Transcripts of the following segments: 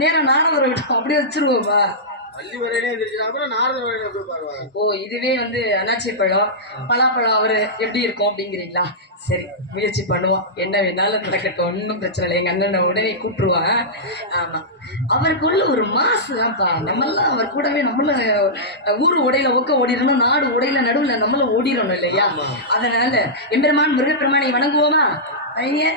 நேரம் நாரதரை விட்டு அப்படியே வச்சிருவோமா? ஓ, இதுவே அன்னாச்சி பழம் பலாப்பழம் அவரு எப்படி இருக்கும் அப்படிங்கிறீங்களா? சரி, முயற்சி பண்ணுவோம். என்ன வேணாலும் நடக்கட்டும், ஒன்றும் பிரச்சனை இல்லை. எங்க அண்ணனை உடனே கூப்பிட்டுருவான். ஆமா, அவருக்குள்ள ஒரு மாசு தான்ப்பா. நம்மெல்லாம் அவர் கூடவே நம்மளும் ஊரு உடையில ஒக்க ஓடிடணும், நாடு உடையில நடுவுல நம்மளும் ஓடிடணும் இல்லையா? அதனால எம்பெருமான் முருகப்பெருமானை வணங்குவோமா? ஐய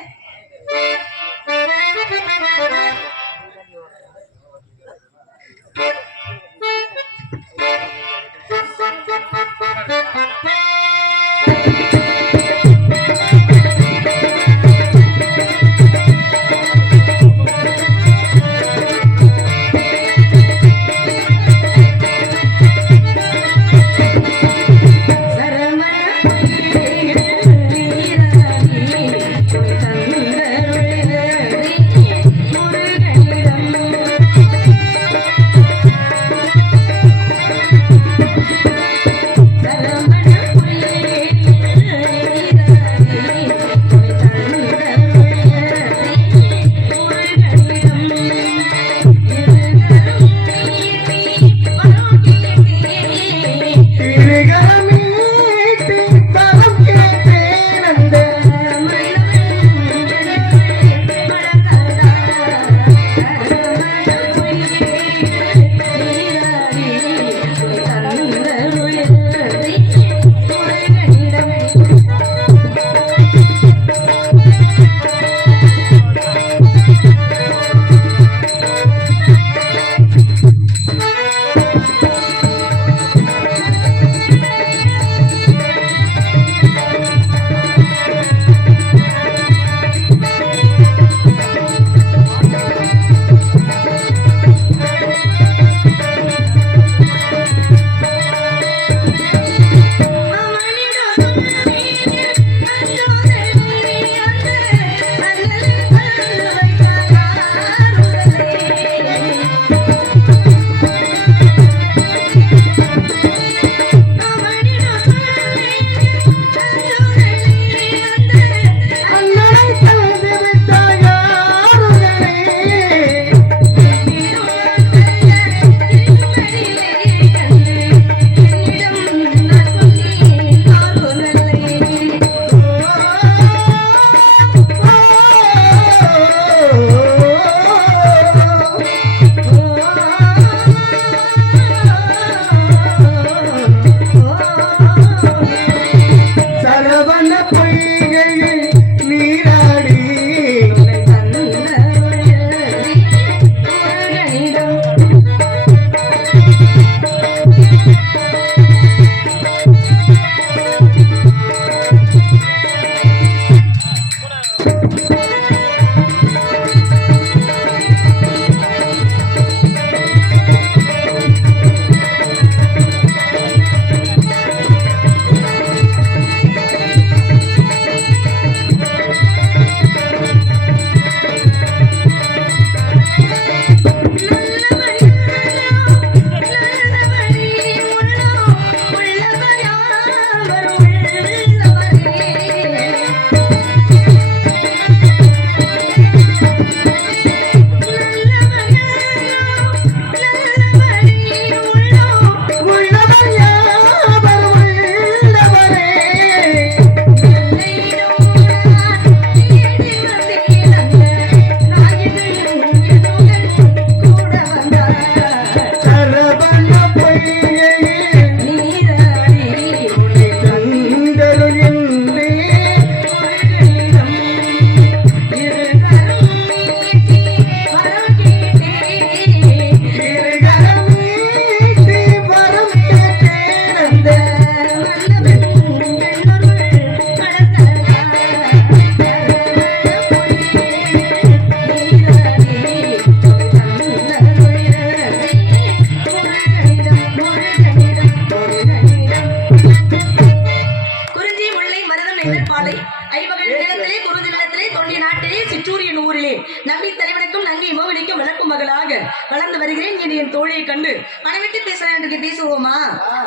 வளர்ந்து வருகிறேன் என்று என் தோழியை கண்டு மனவிட்டு பேசுறேன் என்று பேசுவோமா?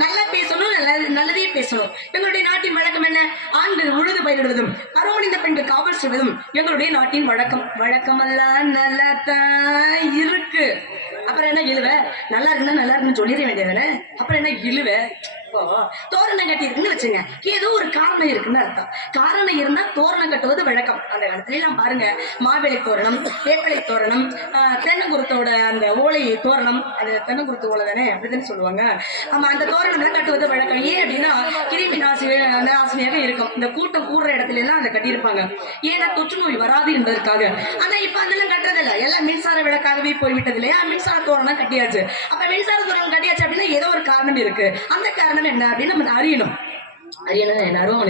நல்லா பேசணும், நல்லதே பேசணும். எங்களுடைய நாட்டின் வழக்கம் என்ன? ஆண்கள் உழுது பயிரிடுவதும் பருவமடைந்த பெண்கள் காவல் செய்வதும் எங்களுடைய நாட்டின் வழக்கம். வழக்கமல்ல நல்லதான் இரு நல்லா இருக்குன்னு சொல்லிட வேண்டியதானே, அப்புறம் என்ன இழுவ? இப்போ தோரணம் கட்டி இருக்குன்னு வச்சுங்க, ஏதோ ஒரு காரணம் இருக்குன்னு அர்த்தம். காரணம் இருந்தா தோரணம் கட்டுவது வழக்கம். அந்த காலத்துல எல்லாம் பாருங்க, மாவிளை தோரணம், வேப்பிலை தோரணம், தென்னங்குருத்தோட அந்த ஓலை தோரணம், அது தென்னங்குருத்து ஓலை தானே, அப்படித்தானே சொல்லுவாங்க. ஆமா, அந்த தோரணம் தான் கட்டுவது வழக்கம். ஏன் அப்படின்னா கிருமி நாசினியாக இருக்கும். இந்த கூட்டம் கூடுற இடத்துல எல்லாம் அதை கட்டியிருப்பாங்க, ஏன்னா தொற்று நோய் வராது என்பதற்காக. ஆனா இப்ப அதெல்லாம் கட்டுறதில்ல, எல்லாம் மின்சார விளக்காகவே போய்விட்டது இல்லையா? மின்சார தோரணம் கட்டியாச்சு. அப்ப மின்சார தோரணம் கட்டியாச்சு அப்படின்னா ஏதோ ஒரு காரணம் இருக்கு. அந்த காரணம் என்ன அப்படின்னு நம்ம அறியணும். எல்லாரும்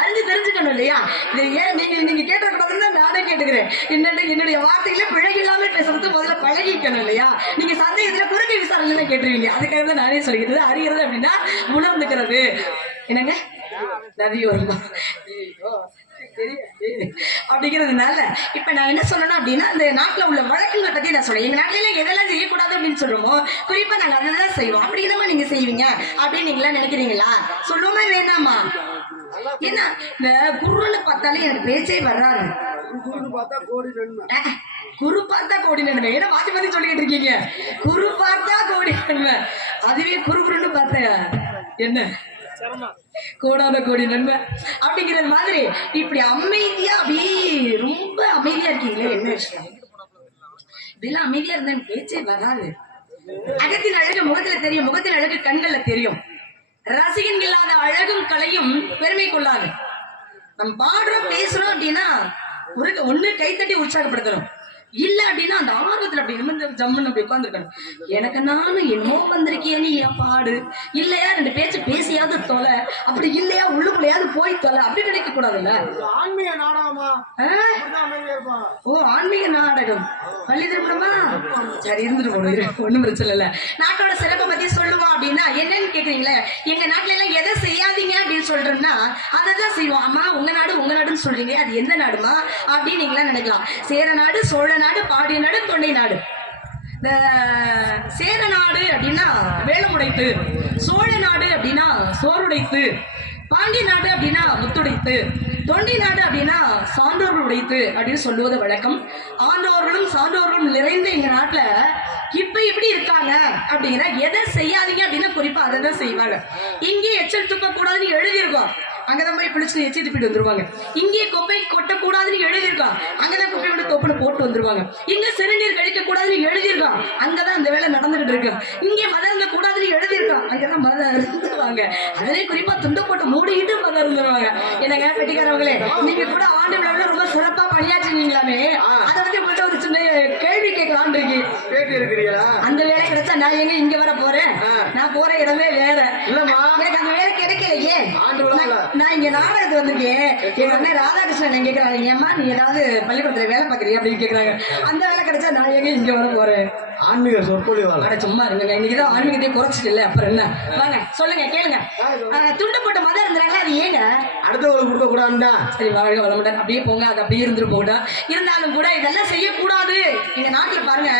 அறிஞ்சு தெரிஞ்சுக்கணும் இல்லையா? இது ஏன் நீங்க கேட்டக்கூடாதுன்னு நானே கேட்டுக்கிறேன். என்னுடைய வார்த்தையில பிழை இல்லாம பேசுறது முதல்ல பழகிக்கணும் இல்லையா? நீங்க சந்தேகத்துல குறுக்கை விசாரணை கேட்டுருவீங்க. அதுக்காக தான் நானே சொல்லிக்கிறது. அறிகிறது அப்படின்னா உணர்ந்துக்கிறது. என்னங்க நதியோரமா அப்படிங்கிறதுனால இப்ப நான் என்ன சொல்லணும் அப்படின்னா, இந்த நாட்டுல உள்ள வழக்குகளை பத்தி நான் சொல்றேன். எங்க நாட்டில எதெல்லாம் செய்யக்கூடாது அப்படின்னு சொல்றோமோ குறிப்பா நாங்க அதெல்லாம் செய்வோம். அப்படி என்னமா நீங்க செய்வீங்க அப்படின்னு நீங்களா நினைக்கிறீங்களா? சொல்லுவோமே வேண்டாமா? ஏன்னா இந்த குருன்னு பார்த்தாலே எனக்கு பேச்சே வராது. குரு பார்த்தா கோடி நன்மை. ஏன்னா மாத்தி மாத்தி சொல்லிக்கிட்டு இருக்கீங்க. குரு பார்த்தா கோடி நன்மை, அதுவே குருன்னு பார்த்த என்ன கோடான கோடி நன்மை அப்படிங்கிறது மாதிரி இப்படி அமைதியா அப்படியே ரொம்ப அமைதியா இருக்கீங்களே, என்ன விஷயம்? இப்படிலாம் அமைதியா இருந்தா பேச்சே வராது. அகத்தின் அழகு முகத்துல தெரியும், முகத்தின் அழகு கண்கள்ல தெரியும். ரசிகன் இல்லாத அழகும் கலையும் பெருமை கொள்ளாது. நம்ம பாடுறோம் பேசுறோம் அப்படின்னா ஒண்ணு கைத்தட்டி உற்சாகப்படுத்தணும், இல்ல அப்படின்னா அந்த ஆர்வத்துல அப்படி நிமிர்ந்து ஜம்முன்னு அப்படி உட்காந்துருக்கணும். எனக்கு நானும் என்னமோ வந்திருக்கிய, நீ ஏன் பாடு, இல்லையா ரெண்டு பேச்சு பேசியாவது தொலை, அப்படி இல்லையா உள்ளுக்குள்ளையாவது போய் தொலை, அப்படி நினைக்க கூடாதுல்ல. ஆன்மீக நாடகமா? ஓ, ஆன்மீக நாடகம் பள்ளி திருமணமா? சரி, இருந்துட்டு போகணும், ஒன்றும் பிரச்சனை இல்லை. நாட்டோட சிறப்பை பத்தி சொல்லுவோம் அப்படின்னா என்னன்னு கேக்குறீங்களே, எங்க நாட்டுல எல்லாம் எதை செய்யாதீங்க அப்படின்னு சொல்றோம்னா அதை தான் செய்வோம். அம்மா உங்க நாடுன்னு சொல்றீங்க, அது எந்த நாடுமா அப்படின்னு நீங்களா நினைக்கலாம். சேர நாடு, சோழ நாடு, பாண்டிய நாடு, தொண்டை நாடு. இந்த சேர நாடு அப்படின்னா வேலமுடைத்து, சோழ நாடு அப்படின்னா சோறுடைத்து, பாண்டிய நாடு அப்படின்னா முத்துடைத்து, தொண்டை நாடு அப்படின்னா சான்றோர்கள் உடைத்து அப்படின்னு சொல்லுவது வழக்கம். ஆண்டோர்களும் சான்றோர்களும் நிறைந்த எங்க நாட்டுல இப்ப இப்படி இருக்காங்க அப்படிங்கிற எதை செய்யாதீங்க அப்படின்னா குறிப்பா அதை தான் செய்வாங்க. இங்கே எச்சல் துப்ப கூடாதுன்னு எழுதியிருக்கோம், அங்கதான் போய் பிடிச்சு எச்சி துப்பிட்டு வந்துருவாங்க. இங்கே குப்பை கொட்டக்கூடாதுன்னு எழுதியிருக்கான், அங்கதான் குப்பை விட்டு தொப்புல போட்டு வந்துருவாங்க. இங்க சிறுநீர் கழிக்க கூடாதுன்னு எழுதியிருக்கான், அங்கதான் அந்த வேலை நடந்துகிட்டு இருக்கு. இங்கே மலர்ந்த கூடாதுன்னு எழுதியிருக்கான், அங்கதான் மலர் இருந்துருவாங்க. அதுலயே குறிப்பா துண்டு போட்டு மூடிக்கிட்டு மலர் இருந்துருவாங்க. என்னங்க பெட்டிக்காரவங்களே, நீங்க கூட ஆண்டு விழாவில் ரொம்ப சிறப்பா பணியாற்றினீங்களாமே, அதை பத்தி உங்கள்கிட்ட ஒரு சின்ன கேள்வி கேட்கலான் இருக்கு. அந்த வேலை கிடைச்சா நான் எங்க இங்க வர போறேன்? நான் போற இடமே வேற. எனக்கு அந்த வேலை கிடைக்கலையே. நான் இங்க நாடகத்துக்கு வந்திருக்கேன். எங்க அண்ணன் ராதாகிருஷ்ணன் கேட்கறாங்க, ஏமா நீ ஏதாவது பள்ளிக்கூடத்துல வேலை பாக்குறீங்க அப்படின்னு கேட்கறாங்க. அந்த வேலை கிடைச்சா நான் எங்க இங்க வர போறேன்? ஆன்மீக சொற்பொழிவாளர். சும்மா இருங்க, இன்னைக்குதான் ஆன்மீகத்தை குறைச்சிட்டு இல்ல, அப்புறம் என்ன? வாங்க சொல்லுங்க, கேளுங்க. துண்டு போட்ட மதம் இருந்தாங்களா, அது ஏங்க அடுத்தவங்களுக்கு கொடுக்க கூடாதுன்னா? சரி, வாழ்க வளமுடன், அப்படியே போங்க, அது அப்படியே இருந்துட்டு போகட்டா. இருந்தாலும் கூட இதெல்லாம் செய்யக்கூடாது. எங்க நாட்டுல பாருங்க,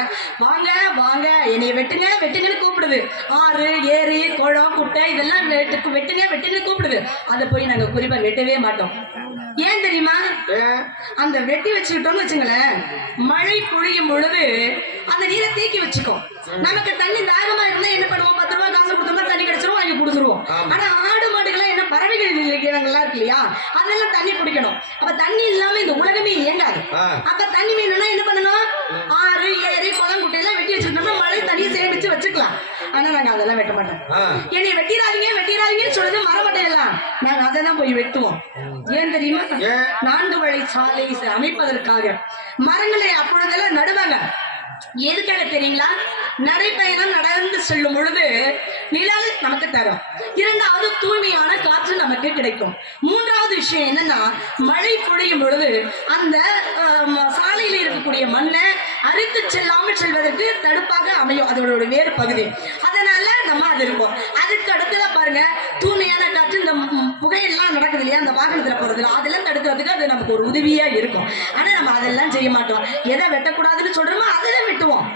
வாங்க வாங்க என்னைய வெட்டுங்கன்னு கூப்பிடுது. ஆறு, ஏரி, குளம், குட்டை இதெல்லாம் வெட்டுங்க கூப்பிடுது. அதை போய் நாங்க குறிப்பா வெட்டவே மாட்டோம். ஏன் தெரியுமா? அந்த வெட்டி வச்சுக்கிட்டோம்னு வச்சுங்களேன், மழை பொழியும் பொழுது அந்த நீரை தேக்கி வச்சுக்கோ. நமக்கு தண்ணி தாகமா இருந்தா என்ன பண்ணுவோம்? 10 ரூபாய் காசு கொடுத்தோம்னா தண்ணி கிடைச்சிரும், வாங்கி கொடுத்துருவோம். ஆனா ஆடு மாடுகள்லாம் என்ன, பறவைகள் இடங்கள்லாம் இருக்கு இல்லையா, அதெல்லாம் தண்ணி குடிக்கணும். அப்ப தண்ணி இல்லாம இந்த உலகமே இயங்காது. அப்ப தண்ணி வேணும்னா என்ன பண்ணணும்? ஆறு, ஏரி, குளம், குட்டையெல்லாம் வெட்டி வச்சுக்கிட்டோம்னா மழை தண்ணியை சேமிச்சு வச்சுக்கலாம். ஆனா நாங்க அதெல்லாம் வெட்ட மாட்டோம். என்னை வெட்டிடாதீங்கன்னு சொல்றது மரமட்டையெல்லாம் நாங்க அதை தான் போய் வெட்டுவோம். ஏன் தெரியுமா? 4 வழி சாலை அமைப்பதற்காக மரங்களை அப்பொழுதெல்லாம் நடுவாங்க. எதுக்காக தெரியுங்களா? நடைப்பயணம் நடந்து செல்லும் பொழுது நிழல் நமக்கு தரும், 2வது தூய்மையான காற்று நமக்கு கிடைக்கும், 3வது விஷயம் என்னன்னா, மழை பொழியும் பொழுது அந்த சாலையில் இருக்கக்கூடிய மண்ணை அரித்து செல்லாமல் செல்வதற்கு தடுப்பாக அமையும், அதோட வேறு பகுதி. அதனால நம்ம அது இருக்கும். அதுக்கு அடுத்ததான் பாருங்க, தூய்மையான காற்று, இந்த புகையெல்லாம் நடக்குது இல்லையா, அந்த வாகனத்துல போறதுல அதெல்லாம் தடுக்கிறதுக்கு அது நமக்கு ஒரு உதவியா இருக்கும். ஆனா நம்ம அதெல்லாம் செய்ய மாட்டோம். எதை வெட்டக்கூடாதுன்னு சொல்றோமோ அதெல்லாம் வெட்டுவோம்,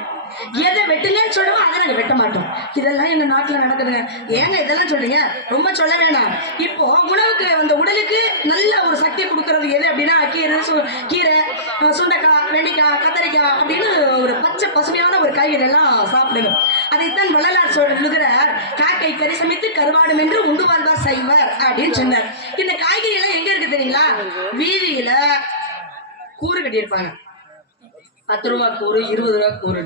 எதை வெட்டுங்கன்னு சொல்லுவோம் அதை நாங்க வெட்ட மாட்டோம். இதெல்லாம் எங்க நாட்டுல நடக்குதுங்க. ஏங்க இதெல்லாம் சொல்றீங்க? ரொம்ப சொல்ல வேணாம். இப்போ உணவுக்கு, அந்த உடலுக்கு நல்ல ஒரு சக்தி கொடுக்கறது எது அப்படின்னா, கீரை, சுண்டைக்காய், வெண்டைக்காய், கத்தரிக்காய் அப்படின்னு ஒரு பச்சை பசுமையான ஒரு காய்கறி எல்லாம் சாப்பிடுங்க. அதைத்தான் வள்ளலார் சொல்லுகிறார், காக்கை கறி சமைத்து கருவாடும் என்று உண்டு வாழ்வார் செய்வர் அப்படின்னு சொன்னார். இந்த காய்கறி எல்லாம் எங்க இருக்கு தெரியுங்களா? வீதியில கூறு கட்டியிருப்பாங்க. 10 ரூபா கூறு, 20 ரூபா கூறு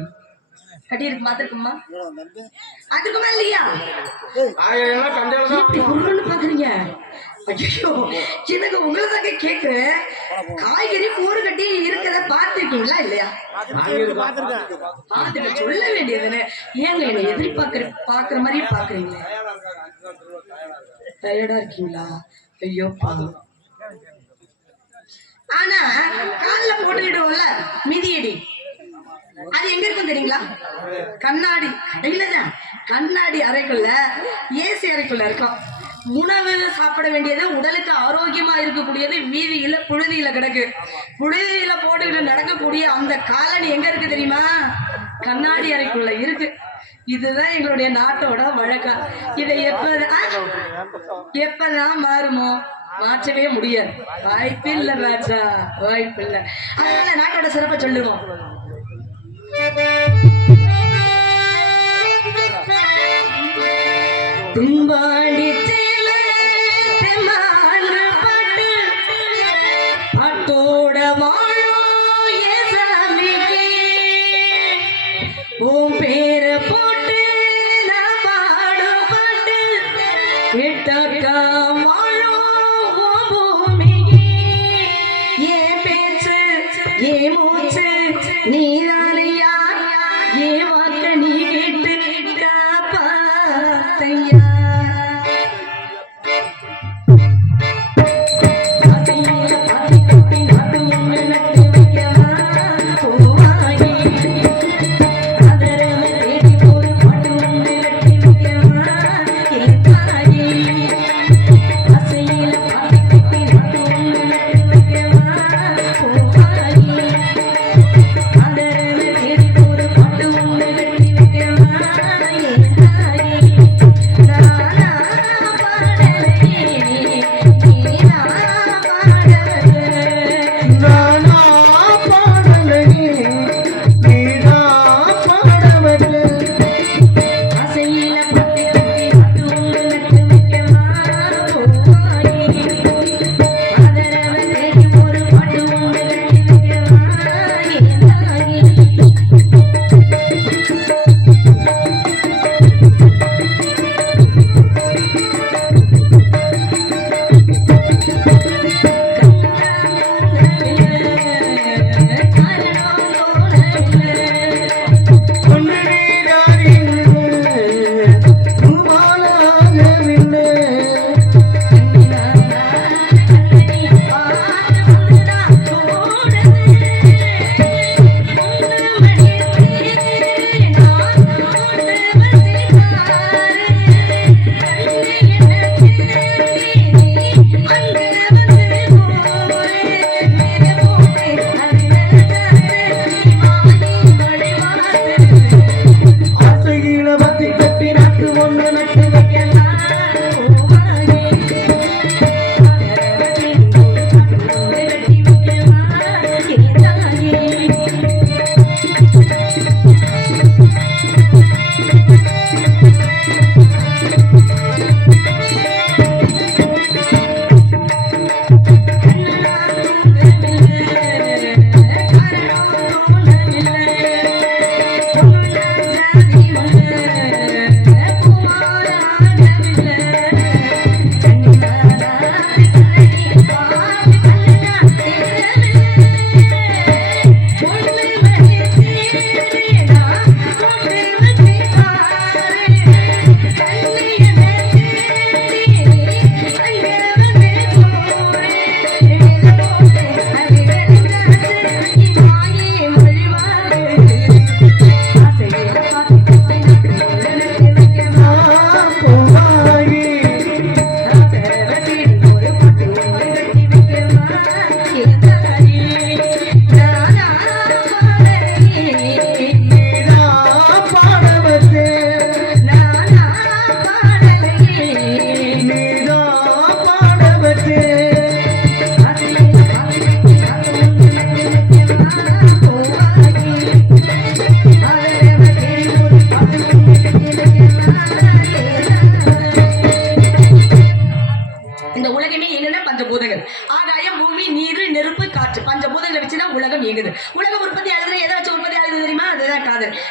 கட்டி இருக்கு. பாத்துருக்குமா? அதுக்குமா இல்லையா? பாக்குறீங்க? ஐயோ, எனக்கு உங்களை தாங்க கேக்குறேன். காய்கறி கூறு கட்டி இருக்கிறத பாத்துருக்கீங்களா இல்லையா? பாத்துக்க சொல்ல வேண்டியதுன்னு ஏங்க என்ன பாக்குற மாதிரி பாக்குறீங்க? டயர்டா இருக்கீங்களா? ஐயோ பாவம். ஆனா காலில் போட்டுக்கிட்டோம்ல மிதியடி, அது எங்க இருக்கும் தெரியுங்களா? கண்ணாடி இல்லதான், கண்ணாடி அறைக்குள்ள, ஏசி அறைக்குள்ள இருக்கும். உணவு சாப்பிட வேண்டியது, உடலுக்கு ஆரோக்கியமா இருக்கக்கூடியது வீதியில புழுதியில கிடக்கு. புழுதியில போட்டுக்கிட்டு நடக்கக்கூடிய அந்த காலனி எங்க இருக்கு தெரியுமா? கண்ணாடி அறைக்குள்ள இருக்கு. இதுதான் எங்களுடைய நாட்டோட வழக்கம். இதை எப்பதான் மாறுமோ? மாற்றவே முடியாது. வாய்ப்பில்லை ராஜா, வாய்ப்பில்லை. அதனால நாட்டோட சிறப்பை சொல்லுவோம். திம்பாண்டி பாட்டோட வாழும் ஏசாமிக்கு உன் பேர போட்டு நான் பாடும் பாட்டு கேட்டாக்கா வாழும் பூமிக்கு. ஏன் பேச்சு ஏன் மூச்சு நீதானையா, ஏன் வாக்க நீ கேட்டு காப்பாத்தையா.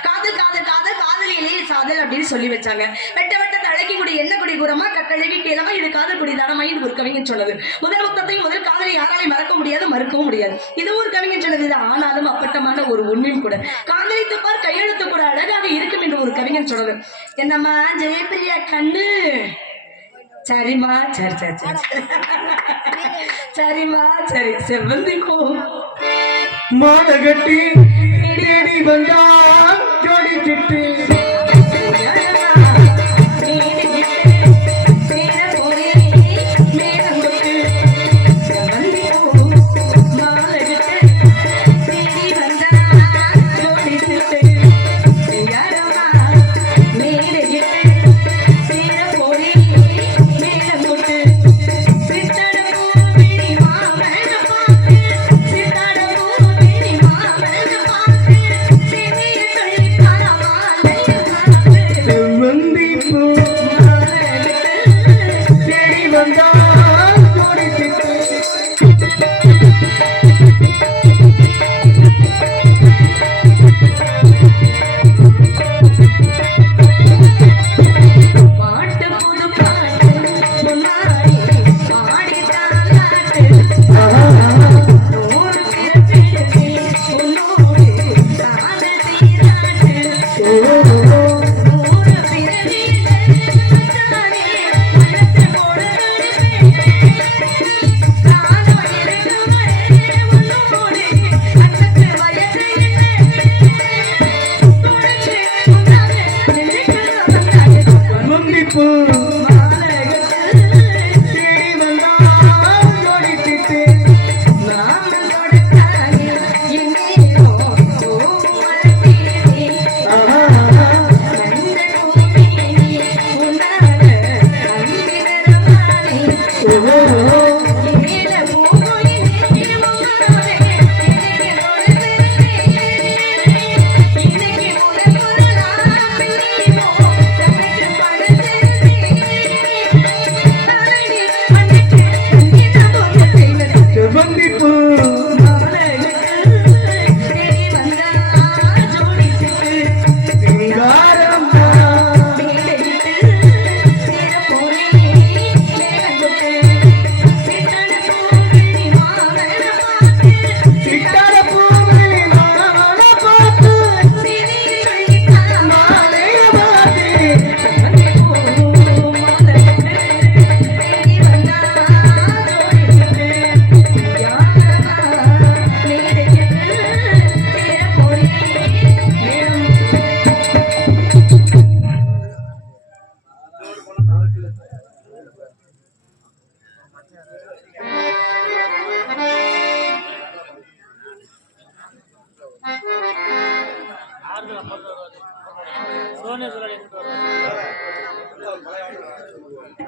காதல் காதல் காதல் காதல் காதலியிலே சாதல் அப்படின்னு சொல்லி வச்சாங்க. வெட்ட வெட்ட தழைக்கு குடி என்ன குடி கூறமா கட்டழகி கேளமா இது காதல் குடி தானமா இது ஒரு கவிஞன் சொன்னது. முதல் முத்தத்தையும் முதல் காதலை யாராலையும் மறக்க முடியாது, மறுக்கவும் முடியாது. இது ஒரு கவிஞன் சொன்னது. இது ஆனாலும் அப்பட்டமான ஒரு உண்மையும் கூட. காதலித்து பார் கையெழுத்து கூட அழகாக இருக்கும் என்று ஒரு கவிஞன் சொன்னது. என்னம்மா ஜெயபிரியா கண்ணு? சரிம்மா, சரி சரி சரி சரிம்மா, சரி செவ்வந்தி போ மானகட்டி தேடி வந்தான் ஜோடி சிட்டு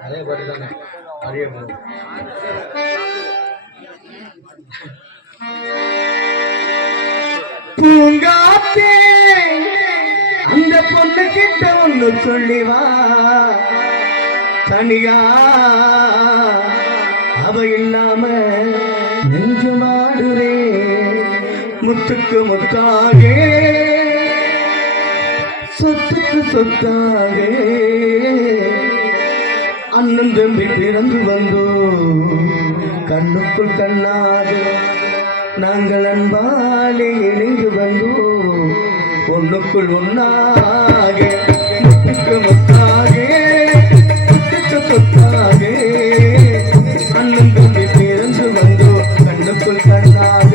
அதே பாட்டு தானே அரிய பூங்காத்தே அந்த பொண்ணு கிட்ட ஒண்ணு சொல்லிவா தனியா அவ இல்லாம நெஞ்சு மாடுரே முத்துக்கு முத்தாக சொத்துக்கு சொத்தாக அண்ணன் தம்பி பிறந்து வந்தோ கண்ணுக்குள் கண்ணாக நாங்கள் அன்பாலே இணைந்து வந்தோ ஒண்ணுக்குள் ஒன்னாக முத்துக்கு முத்தாக சொத்துக்கு சொத்தாக அண்ணன் தம்பி பிறந்து வந்தோ கண்ணுக்குள் கண்ணாக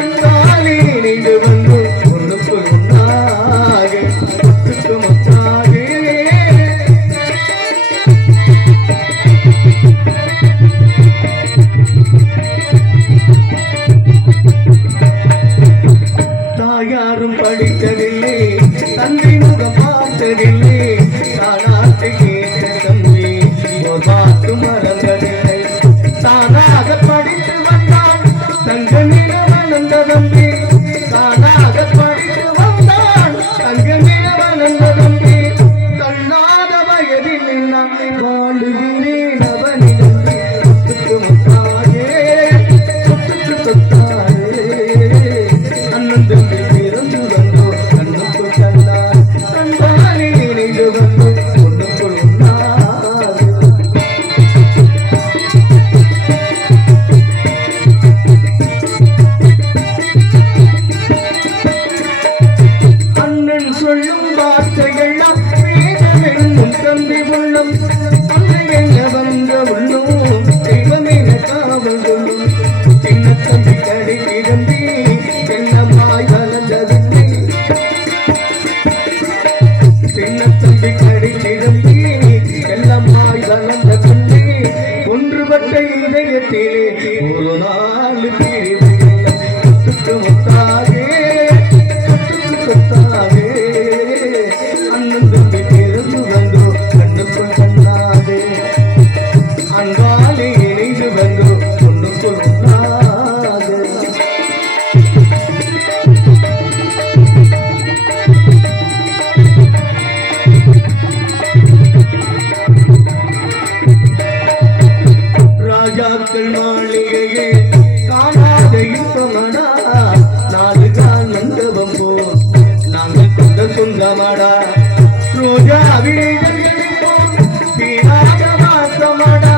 அன்பாலே இணைந்து வந்தோ ஒண்ணுக்குள் ஒன்னாக முத்துக்கு முத்தாக யாரும் படித்ததில்லை தந்தை முகம் பார்த்ததில்லை தானாட்டு கேட்ட தம்பி பார்த்து மறந்ததில்லை தானாக படித்து வந்தான் தங்க நில வளர்ந்த தம்பி தானாக படித்து வந்தான் தங்க நில வளர்ந்த தம்பி தள்ளாத வயதில் நான் வாழுகிறேன் அவனிடம் சொத்துக்கு முத்தாயே சொத்துக்கு சொத்தாயே அண்ணன் தம்பி பிறந்து வந்தோ சொல்லும் வார்த்தையெல்லாம் வேதமென்னும் தம்பி உள்ளம் அன்று என்ன வந்த உள்ளும் தெய்வமென காவல் கொள்ளும் சின்ன தம்பி கடை கிடந்தி என்னமாய் வளர்ந்ததில்லை சின்ன தம்பி கடை கிடந்தி எல்லாமாய் வளர்ந்ததில்லை ஒன்றுபட்ட இதயத்திலே ஒரு நாள் பிரிவு முத்தாக அண்ணன் தம்பி பிறந்து வந்தோ கண்ணுக்குள் கண்ணாது அன்பாலே இணைந்து வந்தோ பொண்ணுக்குள் உண்ணாது ராஜாக்கள் மாளிகையே காணாத இன்பமடா நாளுதான் மண்டபம் போ நாங்கள் கொண்ட சொந்தமடா ரோஜா வீடுகளை போல் தீராத வாசமடா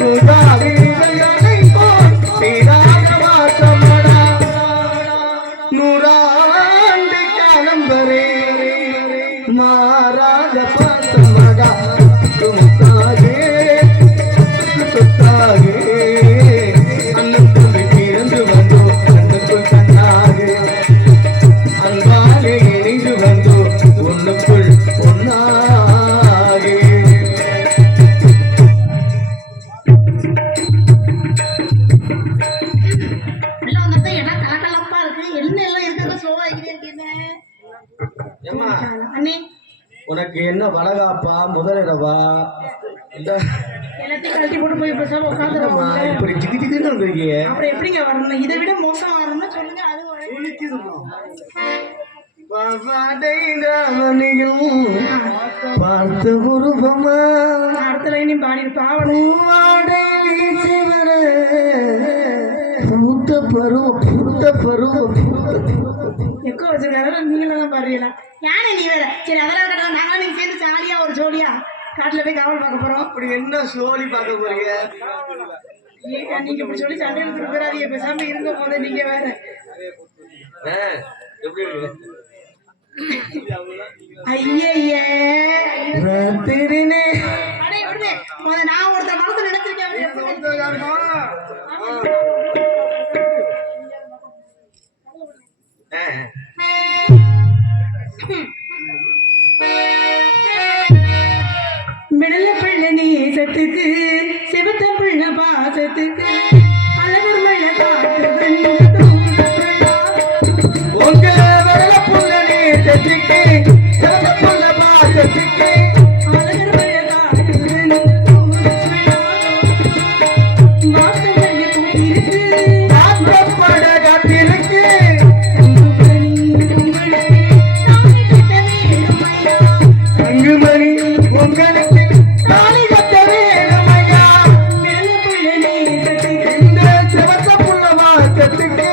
ரோஜா வீடுகளை போல் தீராத வாசமடா நூறாண்டு காலம் வரை மாறாத பாசமடா முத்தாக சொத்தாக அண்ணன் தம்பி பிறந்து வந்தோ கண்ணுக்குள் கண்ணாக அன்பாலே இணைந்து வந்தோ ஒண்ணுக்குள் ஒன்னாக உள்ள வந்தப்ப இடம் கலக்கலப்பா இருக்கு என்ன எல்லாம் இருக்கிறத ஸ்லோவா இருக்கிறேன் ஏம்மா அண்ணே உனக்கு என்ன வளகாப்பா முதலிரவா இந்த எல்லாத்தையும் கழட்டி போட்டு போய் பேசாம என்னம்மா உட்காந்துருவோம் இப்படி ஜிகி ஜிகின்னு வந்திருக்கீங்க அப்புறம் எப்படிங்க வரணும் இதை விட மோசம் வரணும்னு சொல்லுங்க அது பார்த்த உருவமா அடுத்த லைனையும் பாடி பாவணும் பூவாடை வீசி வர பூத்த பருவம் எக்கோ வச்சிருக்காரு நீங்களும் தான் பாடுறீங்களா யானை நீ வேற சரி அதெல்லாம் இருக்கட்டும் நாங்களும் நீங்க சேர்ந்து ஜாலியா ஒரு ஜோடியா காட்டுல போய் காவல் பார்க்க போறோம் அப்படி என்ன சோழி பார்க்க போறீங்க ஏங்க நீங்க இப்படி சொல்லி சண்டையில் திருப்பறாதீங்க பேசாம இருங்க போத நீங்க வேற எப்படி ஐயே ராத்திரினே அடே விடுங்க முத நான் ஒருத்தர் மனசு நினைச்சிருக்கேன் அவர் எப்படி மிடல பிள்ளை நேசத்துக்கு சிவத்த பிள்ளை பாசத்துக்கு அழகர் மழை காத்து உங்க வெள்ள புள்ள நேசத்துக்கு சிவந்த புள்ள பாசத்துக்கு அழகர் மழை காத்து வாசல் கூட்டிருக்கு ஆத்மப்பட காத்திருக்கு தங்குமணி உங்களுக்கு தாலி கட்ட வேணுமையா இந்த சிவந்த புள்ள பாசத்துக்கு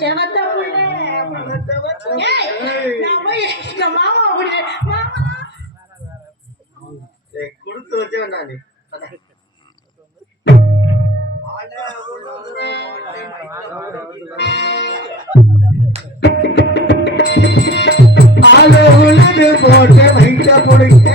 செவத்த புள்ள. ஏய், நான் போய் எங்க மாமா புள்ள. மாமா கொடுத்து வச்சேன் நானு. ஆளு உழுது போட்டு வைத்த பொடுங்க.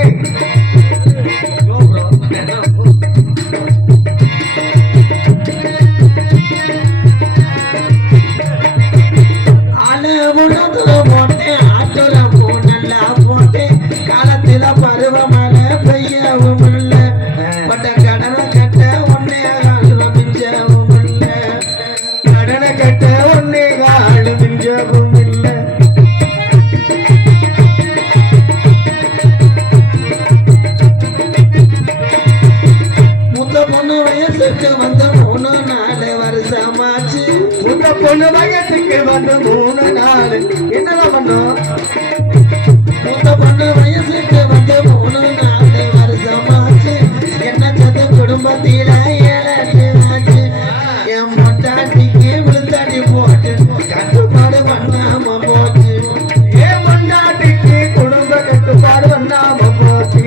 ஆளு உழுது போட்டு ஆட்டுல போனல்லா போட்டு காலத்தில பருவமழை பெய்யவும் இல்லை. பட்ட கடனை கட்ட ஒன்னே காலம் மிஞ்சவும் இல்லை. கடனை கட்ட ஒன்னே காலம் மிஞ்சவும் இல்லை. மூத்த பொண்ணு வயசுக்கு வந்து 3-4 வருஷமாச்சு. மூத்த பொண்ணு வயசுக்கு வந்து 3 நாள் என்னதான் பண்ணும்? மூத்த பொண்ணு வயசுக்கு வந்து 3-4 வருஷமாச்சு. என்ன சது குடும்பத்தில 7-8 ஆச்சு. என் பொண்டாட்டிக்கு விழுந்தாடி போட்டு கட்டுப்பாடு பண்ணாம போச்சு. என் பொண்டாட்டிக்கு குடும்ப கட்டுப்பாடு பண்ணாம போச்சு.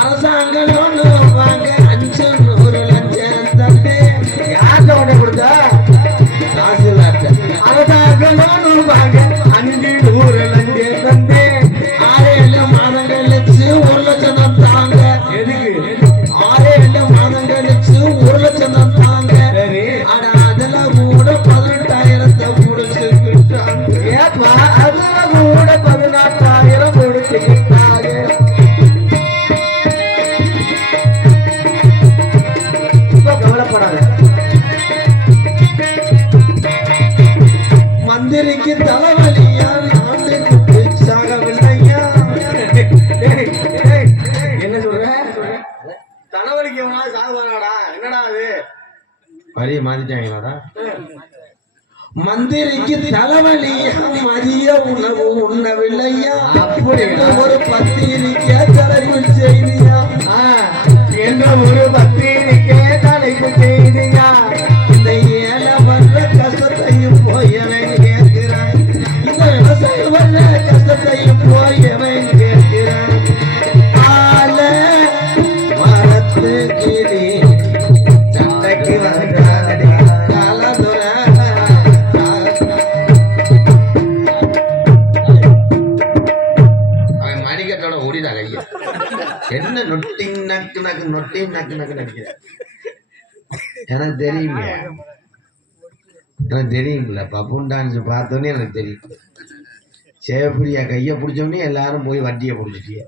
அரசாங்கம் ஒண்ணு வாங்க 500 லட்சம் தந்து. யார்கிட்ட கொண்டு கொடுத்தா? தாசில்தார்ட்ட. அரசாங்கம் ஒண்ணு வாங்க 500 லட்சம் தந்து. 6-7 மாதம் கழிச்சு 1 லட்சம் தான் தாங்க. எதுக்கு? 6-7 மாதம் கழிச்சு 1 லட்சம் தான் தாங்க. ஆனா அதுல கூட 18,000 முடிச்சுக்கிட்டாங்க. ஏப்பா அதுல கூட 18,000 முடிச்சுக்கிட்டாங்க. கவலைப்படாத. மந்திரிக்கு தலைவலியா நாட்டுக்கு சாகவில்லையா? என்ன சொல்ற? தலைவலிக்கு சாகுவாடா? என்னடா அது? வழிய மாத்திட்டாங்களாடா? மந்திரிக்கு தலைவலியா மதிய உணவு உண்ணவில்லையா? அப்படி ஒரு பத்திரிக்கை தலைப்பு செய்தியா? என்ற ஒரு பத்திரிக்கை தலைப்பு செய்தியா? இந்த ஏழை வர்ற கஷ்டத்தையும் போய் அவன் கேட்கிறான். இந்த விவசாயம் வர்ற கஷ்டத்தையும் போய் அவன் கேட்கிறான். ஆல மரத்து கிளி சண்டைக்கு வந்தாடி காலதுர. அவன் மணிக்கட்டோட ஓடிதான் கைய. என்ன நொட்டிங் நக்கு நக்கு நொட்டிங் நக்கு நக்கு நடிக்கிற? எனக்கு தெரியுங்க, எனக்கு தெரியும்ல. பப்புன் டான்ஸ் பார்த்தோன்னே எனக்கு தெரியும். சேவப்பிரியா கையை பிடிச்சோடனே எல்லாரும் போய் வண்டியை பிடிச்சிட்டிய.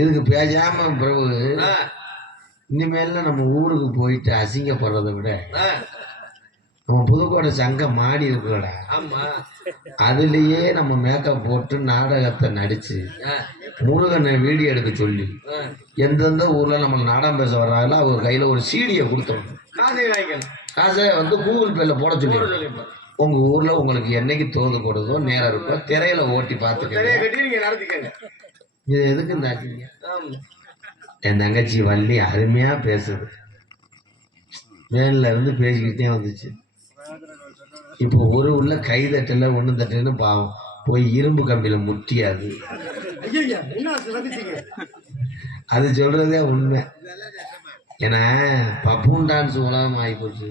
இதுக்கு பேசாம பிறகு இனிமேல நம்ம ஊருக்கு போயிட்டு அசிங்கப்படுறதை விட நம்ம புதுக்கோட்டை சங்கம் மாடி இருக்குடா, அதுலயே நம்ம மேக்கப் போட்டு நாடகத்தை நடிச்சு முருகனை வீடியோ எடுக்க சொல்லி எந்தெந்த ஊர்ல நம்ம நாடகம் பேச வர்றாங்களோ அவங்க கையில ஒரு சீடியை கொடுத்தோம். காசை வந்து கூகுள் பேல போட சொல்லி உங்க ஊர்ல உங்களுக்கு என்னைக்கு தோது கொடுதோ நேரம் இருக்கோ திரையில ஓட்டி பார்த்துக்கங்க. இது எதுக்கு தாச்சிங்க? என் தங்கச்சி வள்ளி அருமையா பேசுது. மேல இருந்து பேசிக்கிட்டே வந்துச்சு. இப்போ ஒரு உள்ள கை தட்டல ஒண்ணு தட்டுன்னு பாவம் போய் இரும்பு கம்பியில முட்டியாது. அது சொல்றதே உண்மை. ஏன்னா பப்புன் டான்ஸ் உலகம் ஆகி போச்சு.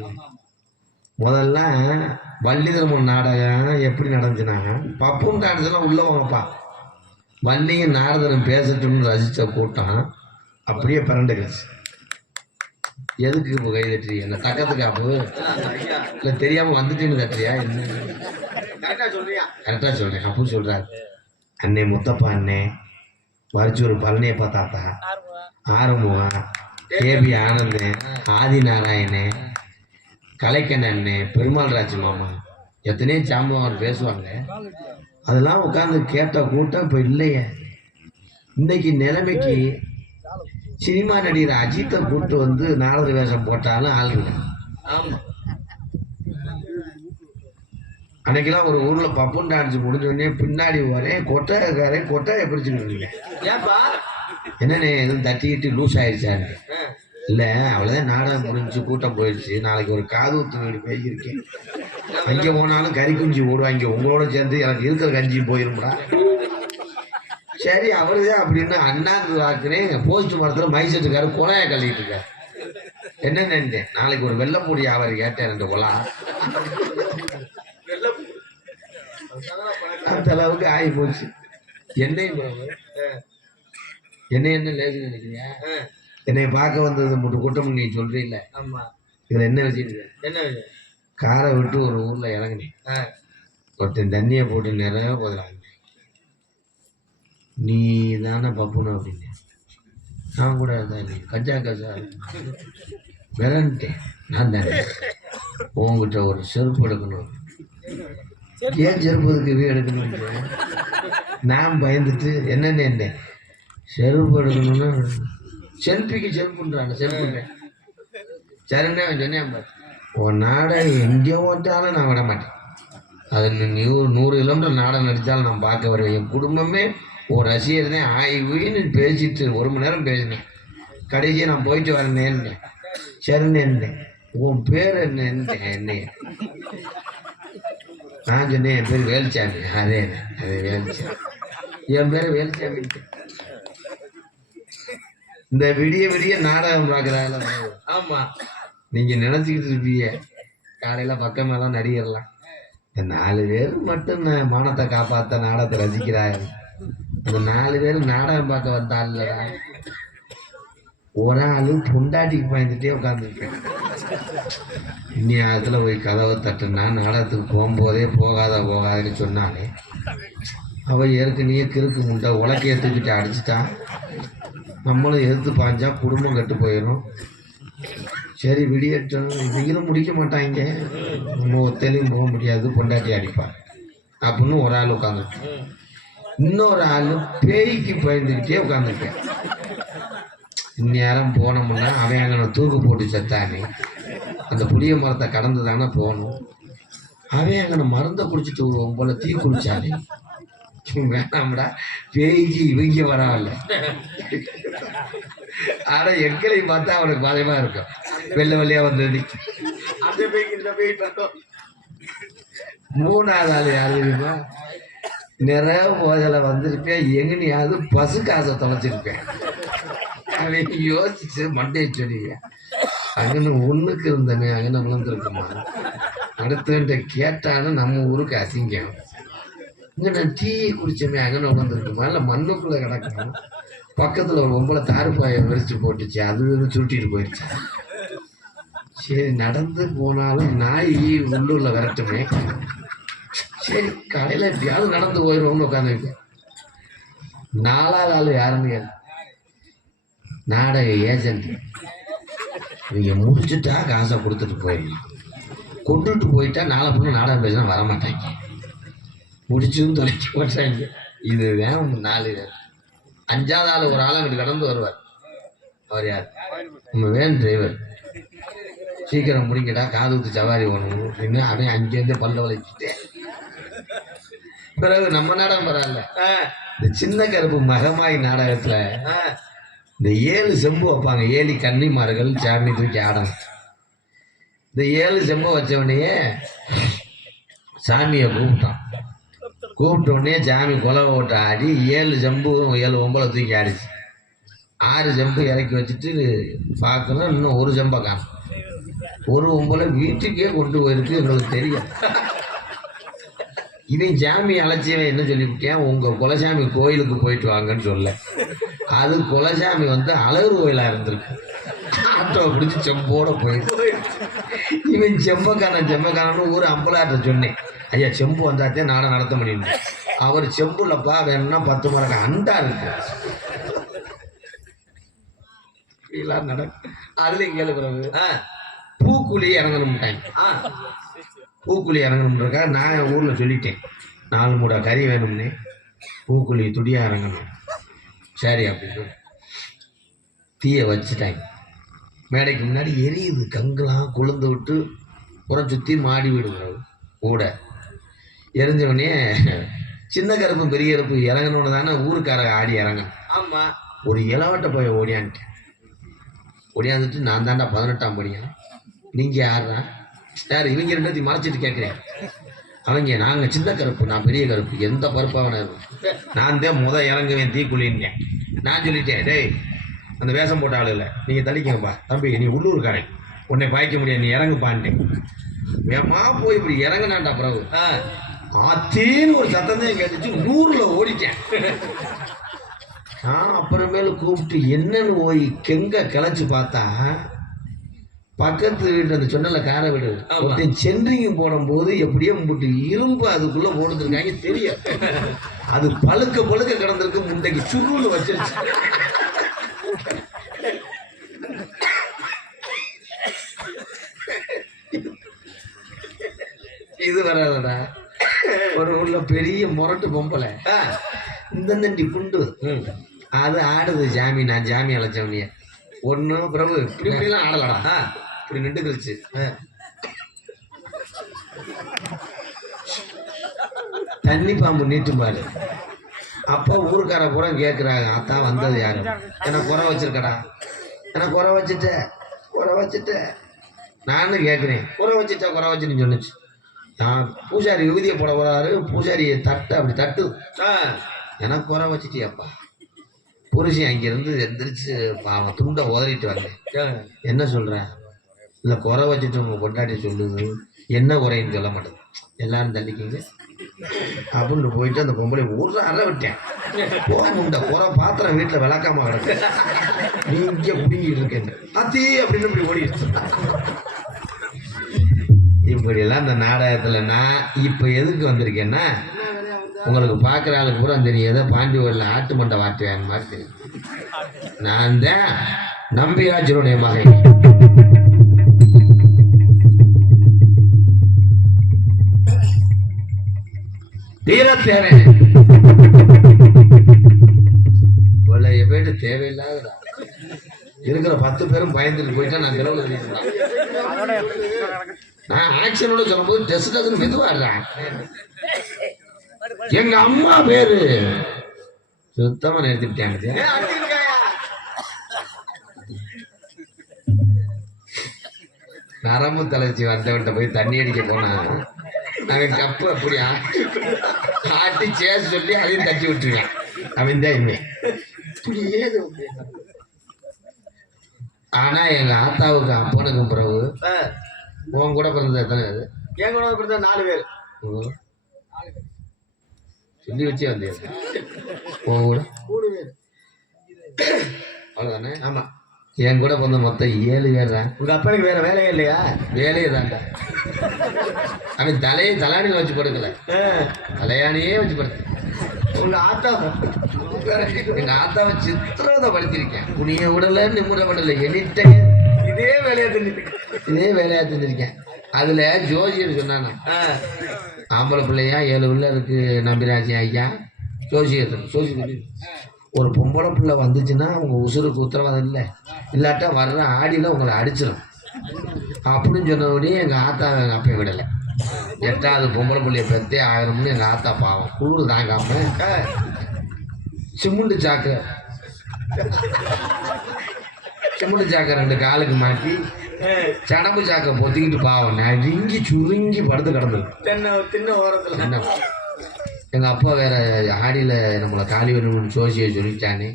முதல்ல வள்ளி திருமண நாடகம் எப்படி நடந்துச்சுன்னா பப்புன் டான்ஸ் எல்லாம் உள்ள வாங்கப்பா. வள்ளியும் நாரதரும் பேசட்டும்னு ரசிச்ச கூட்டம் அப்படியே பரண்டுக்கிடுச்சு. எதுக்கு இப்போ கை தட்டுறீ? என்ன தக்கத்துக்கு அப்போ இல்லை தெரியாம வந்துட்டுன்னு தட்டுறியா? என்ன கரெக்டா சொல்றேன். அப்போ சொல்றாரு அண்ணே முத்தப்பா அண்ணே வரிச்சூர் பழனியப்பா தாத்தா ஆறுமுகா கேபி ஆனந்தன் ஆதி நாராயணே கலைக்கண்ண அண்ணே பெருமாள் ராஜ் மாமா எத்தனையோ சாம்பவன் பேசுவாங்க. அதெல்லாம் உட்காந்து கேட்ட கூட்டம் இப்போ இல்லையே. இன்னைக்கு நிலைமைக்கு சினிமா நடிகர் அஜித்தை கூட்டு வந்து நாரத வேஷம் போட்டாலும் ஆளுங்க. அன்னைக்கெல்லாம் ஒரு ஊர்ல பப்புன் டான்ஸ் முடிஞ்ச உடனே பின்னாடி வரேன் கொட்டையை பிரிச்சுக்கிட்டு ஏப்பா என்னண்ணே எதுவும் தட்டிக்கிட்டு லூஸ் ஆயிடுச்சான்னு. இல்லை அவ்வளோதான், நாடகம் முடிஞ்சு கூட்டம் போயிடுச்சு, நாளைக்கு ஒரு காது ஊத்து வீடு பேசியிருக்கேன், அங்கே போனாலும் கறி குஞ்சு ஓடுவாங்க, உங்களோட சேர்ந்து எனக்கு இருக்கிற கஞ்சியும் போயிரும்டா. சரி அவருதான் அப்படின்னு அண்ணாந்து வாக்குனேன். போஸ்ட் மரத்தில் மைசெட்டுக்காரு குழைய கழுவிட்டு இருக்காரு. என்னன்னு நாளைக்கு ஒரு வெள்ளைப்பூடி அவர் கேட்டேன் 2 குலா. அந்த அளவுக்கு ஆகி போச்சு. என்னையும் என்ன லேசு நினைக்கிறீங்க? என்னை பார்க்க வந்தது மட்டும் கூட்டம் நீ சொல்றீல்ல. ஆமா. இதுல என்ன வச்சுருக்கு? என்ன விஷயம்? காரை விட்டு ஒரு ஊர்ல இறங்கினேன். ஒருத்தன் தண்ணியை போட்டு நிறைய போதுறாங்க. நீ தானே பப்புனு அப்படின்னு. நான் கூட தான் கஜா கஜா விரண்டேன். நான் தானே உங்ககிட்ட ஒரு செருப்பு எடுக்கணும். ஏன் செருப்பு இதுக்கு எடுக்கணும்? நான் பயந்துட்டு என்னென்ன செருப்பு எடுக்கணும்னா செல்ஃபிக்கு செல்ஃபுன்றாங்க. செல்ஃபுன்னு சரிண்ணே சொன்னேன். உன் நாடை எங்கேயோ ஓட்டாலும் நான் விட மாட்டேன். அது 100 கிலோமீட்டர் நாடகம் நடித்தாலும் நான் பார்க்க வருவேன். என் குடும்பமே ஒரு ரசிகர் தான். ஆயின்னு பேசிட்டு 1 மணி நேரம் பேசினேன். கடைசியாக நான் போயிட்டு வரேன்னேன்னு. சரிண்ணே உன் பேர் என்னைய நான் சொன்னேன். என் பேர் வேலுச்சாமி. அதே வேலுச்சாமி. என் பேர் வேலுச்சாமி. இந்த விடிய நாடகம் பார்க்குறாங்க. ஆமா. நீங்க நினைச்சுக்கிட்டு இருப்பீங்க காலையில பக்கமெல்லாம் நடிகர்லாம். இந்த 4 பேர் மட்டும் மானத்தை காப்பாற்ற நாடகத்தை ரசிக்கிறாங்க. அந்த 4 பேர் நாடகம் பார்க்க வந்தாள்லடா. ஒரு ஆளு பொண்டாட்டிக்கு பயந்துட்டே உட்காந்துருக்கேன். இனி அதுல போய் கதவை தட்டுனா நாடகத்துக்கு போகும்போதே போகாதுன்னு சொன்னாலே அவ ஏற்கனவே கிறுக்கு முண்டை உலக்கைய தூக்கிட்டு அடிச்சுட்டா. நம்மளும் எதிர்த்து பாஞ்சா குடும்பம் கெட்டு போயிடும். சரி விடியட்டும், இவங்களும் முடிக்க மாட்டாங்க, நம்ம ஒத்தையிலையும் போக முடியாது, பொண்டாட்டி அடிப்பார் அப்படின்னு ஒரு ஆள் உட்காந்துருக்கேன். இன்னொரு ஆள் பேய்க்கு பயந்துக்கிட்டே உட்காந்துருக்கேன். இந்நேரம் போனோம்னா அவன் அங்கே தூக்கு போட்டு செத்தானே, அந்த புளிய மரத்தை கடந்து தானே போகணும். அவன் அங்கே மருந்தை குடிச்சிட்டு வருவோம் போல தீ குடிச்சானே. வேணாம்டா, பேய்க்கு இவங்க வராவில்ல. ஆனா எங்களை பார்த்தா அவனுக்கு பயமா இருக்கும். வெள்ளையா வந்தது. அந்த பேய்க்கு இந்த பேய் பார்த்தோம். 3ஆவது ஆள் யாரு தெரியுமா? நிறைய போதல வந்திருப்பேன். எங்கனையாவது பசு காசை தொலைச்சிருப்பேன். அவன் யோசிச்சு மண்டையை சொல்லிய அங்கன்னு ஒண்ணுக்கு இருந்தனே அங்கன்னு விழுந்திருக்குமா. அடுத்த கேட்டாலும் நம்ம ஊருக்கு அசிங்கம். இங்க நான் டீயை குடிச்சோமே அங்கன்னு விழுந்திருக்குமா, இல்லை மண்ணுக்குள்ள கிடக்கணும். பக்கத்துல ஒரு பொம்பளை தாறுப்பாயை விரிச்சு போட்டுச்சு, அது சுருட்டிட்டு போயிடுச்சு. சரி நடந்து போனாலும் நாய் உள்ளூர்ல விரட்டுமே, சரி கடையில எப்படியாவது நடந்து போயிடுவோம்னு உட்காந்துருக்கேன். 4ஆவது ஆள் யாருன்னு நாடக ஏஜென்ட். இவங்க முடிச்சுட்டா காசை கொடுத்துட்டு போயிடலாம், கொண்டுட்டு போயிட்டா நாளை பொண்ணு நாடகம் பேசினா வரமாட்டாங்க, முடிச்சும் தொலைக்க மாட்டாங்க. இதுதான் 4 பேர். 5ஆவது ஆள் ஒரு ஆள் அங்கிட்டு கடந்து வருவார். அவர் யார்? நம்ம வேன் டிரைவர். சீக்கிரம் முடிங்கடா, காது ஊத்து சவாரி போகணும் அப்படின்னு அவன் அங்கேருந்து பல்ல வளைச்சிட்டு. பிறகு நம்ம நாடகம் பரவாயில்ல, இந்த சின்ன கருப்பு மகமாய் நாடகத்துல இந்த 7 செம்பு வைப்பாங்க. 7 கன்னிமார்கள் சாமி தூக்கி ஆடணும். இந்த 7 செம்பு வச்சவனையே சாமியை கூப்பிட்டோடனே சாமி கொலை ஓட்ட ஆடி 7 செம்பு 7 ஒம்பளை தூக்கி ஆடிச்சு. 6 செம்பு இறக்கி வச்சுட்டு பார்க்கணும், இன்னும் 1 செம்பை காணும். 1 ஒம்பளை வீட்டுக்கே கொண்டு போயிருக்கு. எங்களுக்கு தெரியும். இவன் சாமி அழைச்சியவன் என்ன சொல்லிவிட்டேன், உங்க குலசாமி கோயிலுக்கு போயிட்டு வாங்கன்னு சொல்ல. அது குலசாமி அழகர் கோயிலா இருந்திருக்கு. ஆட்டோ பிடிச்சி செம்போட போயிருக்கு. இவன் செம்பக்கானு ஊர் அம்பலாட்ட சொன்னேன், ஐயா செம்பு வந்தாத்தே நாடகம் நடத்த முடியும். அவர் செம்புலப்பா வேணும்னா 10 மரக்க அண்டா இருக்கு. நடக்கும். அதுல கேளு பிறகு பூக்குழி இறங்கணும்ட்டாங்க. பூக்குழி இறங்கணும்ன்றக்கா நான் என் ஊரில் சொல்லிட்டேன், 4 மூடை கறி வேணும்னே, பூக்குழி துடியாக இறங்கணும். சரி அப்படின்னு தீயை வச்சுட்டாங்க. மேடைக்கு முன்னாடி எரியுது, கங்கெல்லாம் கொழுந்து விட்டு புறம் சுற்றி மாடி விடுங்க கூட. எரிஞ்சவனே சின்ன கருப்பு பெரிய கருப்பு இறங்கணுன்னு தானே ஊருக்காரங்க ஆடி இறங்க. ஆமா. ஒரு இளவட்ட போய் ஓடியான்ட்டேன். ஓடியாந்துட்டு நான் தாண்டா 18ஆம் படியா, நீங்கள் யாரா யார் இவங்க ரெண்டத்தையும் மறைச்சிட்டு கேட்குறேன். அவங்க நாங்கள் சின்ன கருப்பு நான் பெரிய கருப்பு எந்த பருப்பாவன இருக்கும், நான் தான் இறங்குவேன் தீக்குள்ளின்றேன். நான் சொல்லிட்டேன், டேய் அந்த வேஷம் போட்ட ஆள் இல்லை, நீங்கள் தள்ளிக்கங்கப்பா தம்பி, நீ உள்ளூர்காரன் உன்னை பாய்க்க முடியாது, நீ இறங்குப்பான்ட்டேன். வேமா போய் இப்படி இறங்கினான்டா பிறகு ஆத்தின்னு ஒரு சத்தம் தான் கேட்டுச்சு. 100ல் ஓடிட்டேன். அப்புறமேலு கூப்பிட்டு என்னன்னு போய் கெங்க கிளச்சி பார்த்தா பக்கத்து வீட்டு அந்த சொன்னல கார வீடு ஒருத்தன் சென்ட்ரிங்க போடும்போது எப்படியோ முட்டு இரும்பு அதுக்குள்ள போட்டுருக்காங்க தெரியும். அது பழுக்க பழுக்க கிடந்திருக்கு, முண்டைக்கு சுருள் வச்சிருச்சு. இது வராதடா, ஒரு ஊர்ல பெரிய முரட்டு பொம்பளை இந்த புண்டு அது ஆடுது ஜாமி. நான் ஜாமி அழைச்சவனிய ஒன்றும் பிரபு இப்படி இப்படிலாம் ஆடலடா, இப்படி நின்றுக்கிருச்சு. தண்ணி பாம்பு நீட்டும் பாரு. அப்போ ஊருக்கார பூரா கேட்குறாங்க, அத்தான் வந்தது யாரு, எனக்கு குறை வச்சிருக்கடா, எனக்கு குறை வச்சுட்ட நானும் கேட்குறேன், குறை வச்சுன்னு சொன்னிச்சு. நான் பூஜாரி விபூதியை போட போறாரு, பூஜாரியை அப்படி தட்டு, எனக்கு குறை வச்சுட்டியாப்பா. புருஷன் அங்கிருந்து எந்திரிச்சு பாவம் துண்டை உதறிட்டு வந்தேன். என்ன சொல்கிறேன், இல்லை குறை வச்சுட்டு உங்க கொண்டாடி சொல்லுது, என்ன குறைன்னு சொல்ல மாட்டேன், எல்லாரும் தள்ளிக்கிங்க அப்படின்னு போயிட்டு அந்த பொம்பளை ஒரு அறை விட்டேன். போகணுண்ட குறை பாத்திரம் வீட்டில் விளக்காம கிடக்கு, நீ இங்கே குடிங்கிட்டு இருக்கேன் அத்தி அப்படின்னு இப்படி ஓடிடுச்சு. இப்படியெல்லாம் இந்த நாடகத்தில் நான் இப்போ எதுக்கு வந்திருக்கேன்னா, உங்களுக்கு பார்க்குற ஆளுக்கு பூரா தெரியும், ஏதோ பாண்டி ஊரில் ஆட்டு மண்டை வாட்டுவேன் மாதிரி தெரியும். நான் தான் நம்பிராஜனுடைய மகன். தீரத்தேவை இவ்வளவு பேட்டு தேவையில்லாத இருக்கிற 10 பேரும் பயந்துட்டு போயிட்டா நான் தெளிவு. நான் ஆக்ஷனோட சொல்லும்போது டெஸ்ட் மெதுவாடுறேன். எங்க அம்மா பேரு சுத்தமா நிறுத்திட்டாங்க. நரம்பு தளர்ச்சி வந்தவன்ட்ட போய் தண்ணி அடிக்க போனா நாங்க கப்பு அப்படி ஆட்டி சேர சொல்லி அதையும் தட்டி விட்டுருவேன். அவன் தான் இனிமே ஆனா எங்க ஆத்தாவுக்கு அப்பனுக்கும் பிறகு உன் கூட பிறந்தது எத்தனை? என் கூட பிறந்த 4 பேர் சொல்லி வச்சே வந்தேன். உன் கூட 3 பேர் அவ்வளோதானே? ஆமா, என் கூட பிறந்த மொத்தம் 7 பேர் தான். உங்க அப்பனுக்கு வேற வேலையே இல்லையா? வேலையே தான்டா. அவன் தலையாணியில் வச்சு படுக்கல, தலையாணியே வச்சு படுத்து. உங்க ஆத்தா எங்க ஆத்தாவை சித்திரவதை படுத்திருக்கேன். குனிய விடல நிமிட விடல, எனிட்டைம் இதே வேலையா தெரிஞ்சிருக்கேன். அதுல ஜோசியர் சொன்னாங்க, ஆம்பளை பிள்ளையா 7 பிள்ளை இருக்கு நம்பிராஜி ஐயா. ஜோசியர் ஒரு பொம்பளை பிள்ளை வந்துச்சுன்னா உங்க உசுருக்கு உத்தரவாதம் இல்லை, இல்லாட்டா வர்ற ஆடியில் உங்களை அடிச்சிடும் அப்படின்னு சொன்னபடியே எங்கள் ஆத்தா எங்கள் அப்பையும் விடலை. 8வது பொம்பளை பிள்ளைய பெற்றே ஆகணும்னு எங்கள் ஆத்தா பாவம் குளிர் தாங்காம சிமுண்டு சாக்கை 2 காலுக்கு மாட்டி சடம்பு சாக்கை பொத்திக்கிட்டு பாவம் நடுங்கி சுருங்கி படுத்து கிடந்தது தின்ன ஓரத்தில். என்ன எங்கள் அப்பா வேற ஆடியில் நம்மளை காலி வேணும்னு ஜோசியை சொல்லிட்டானே,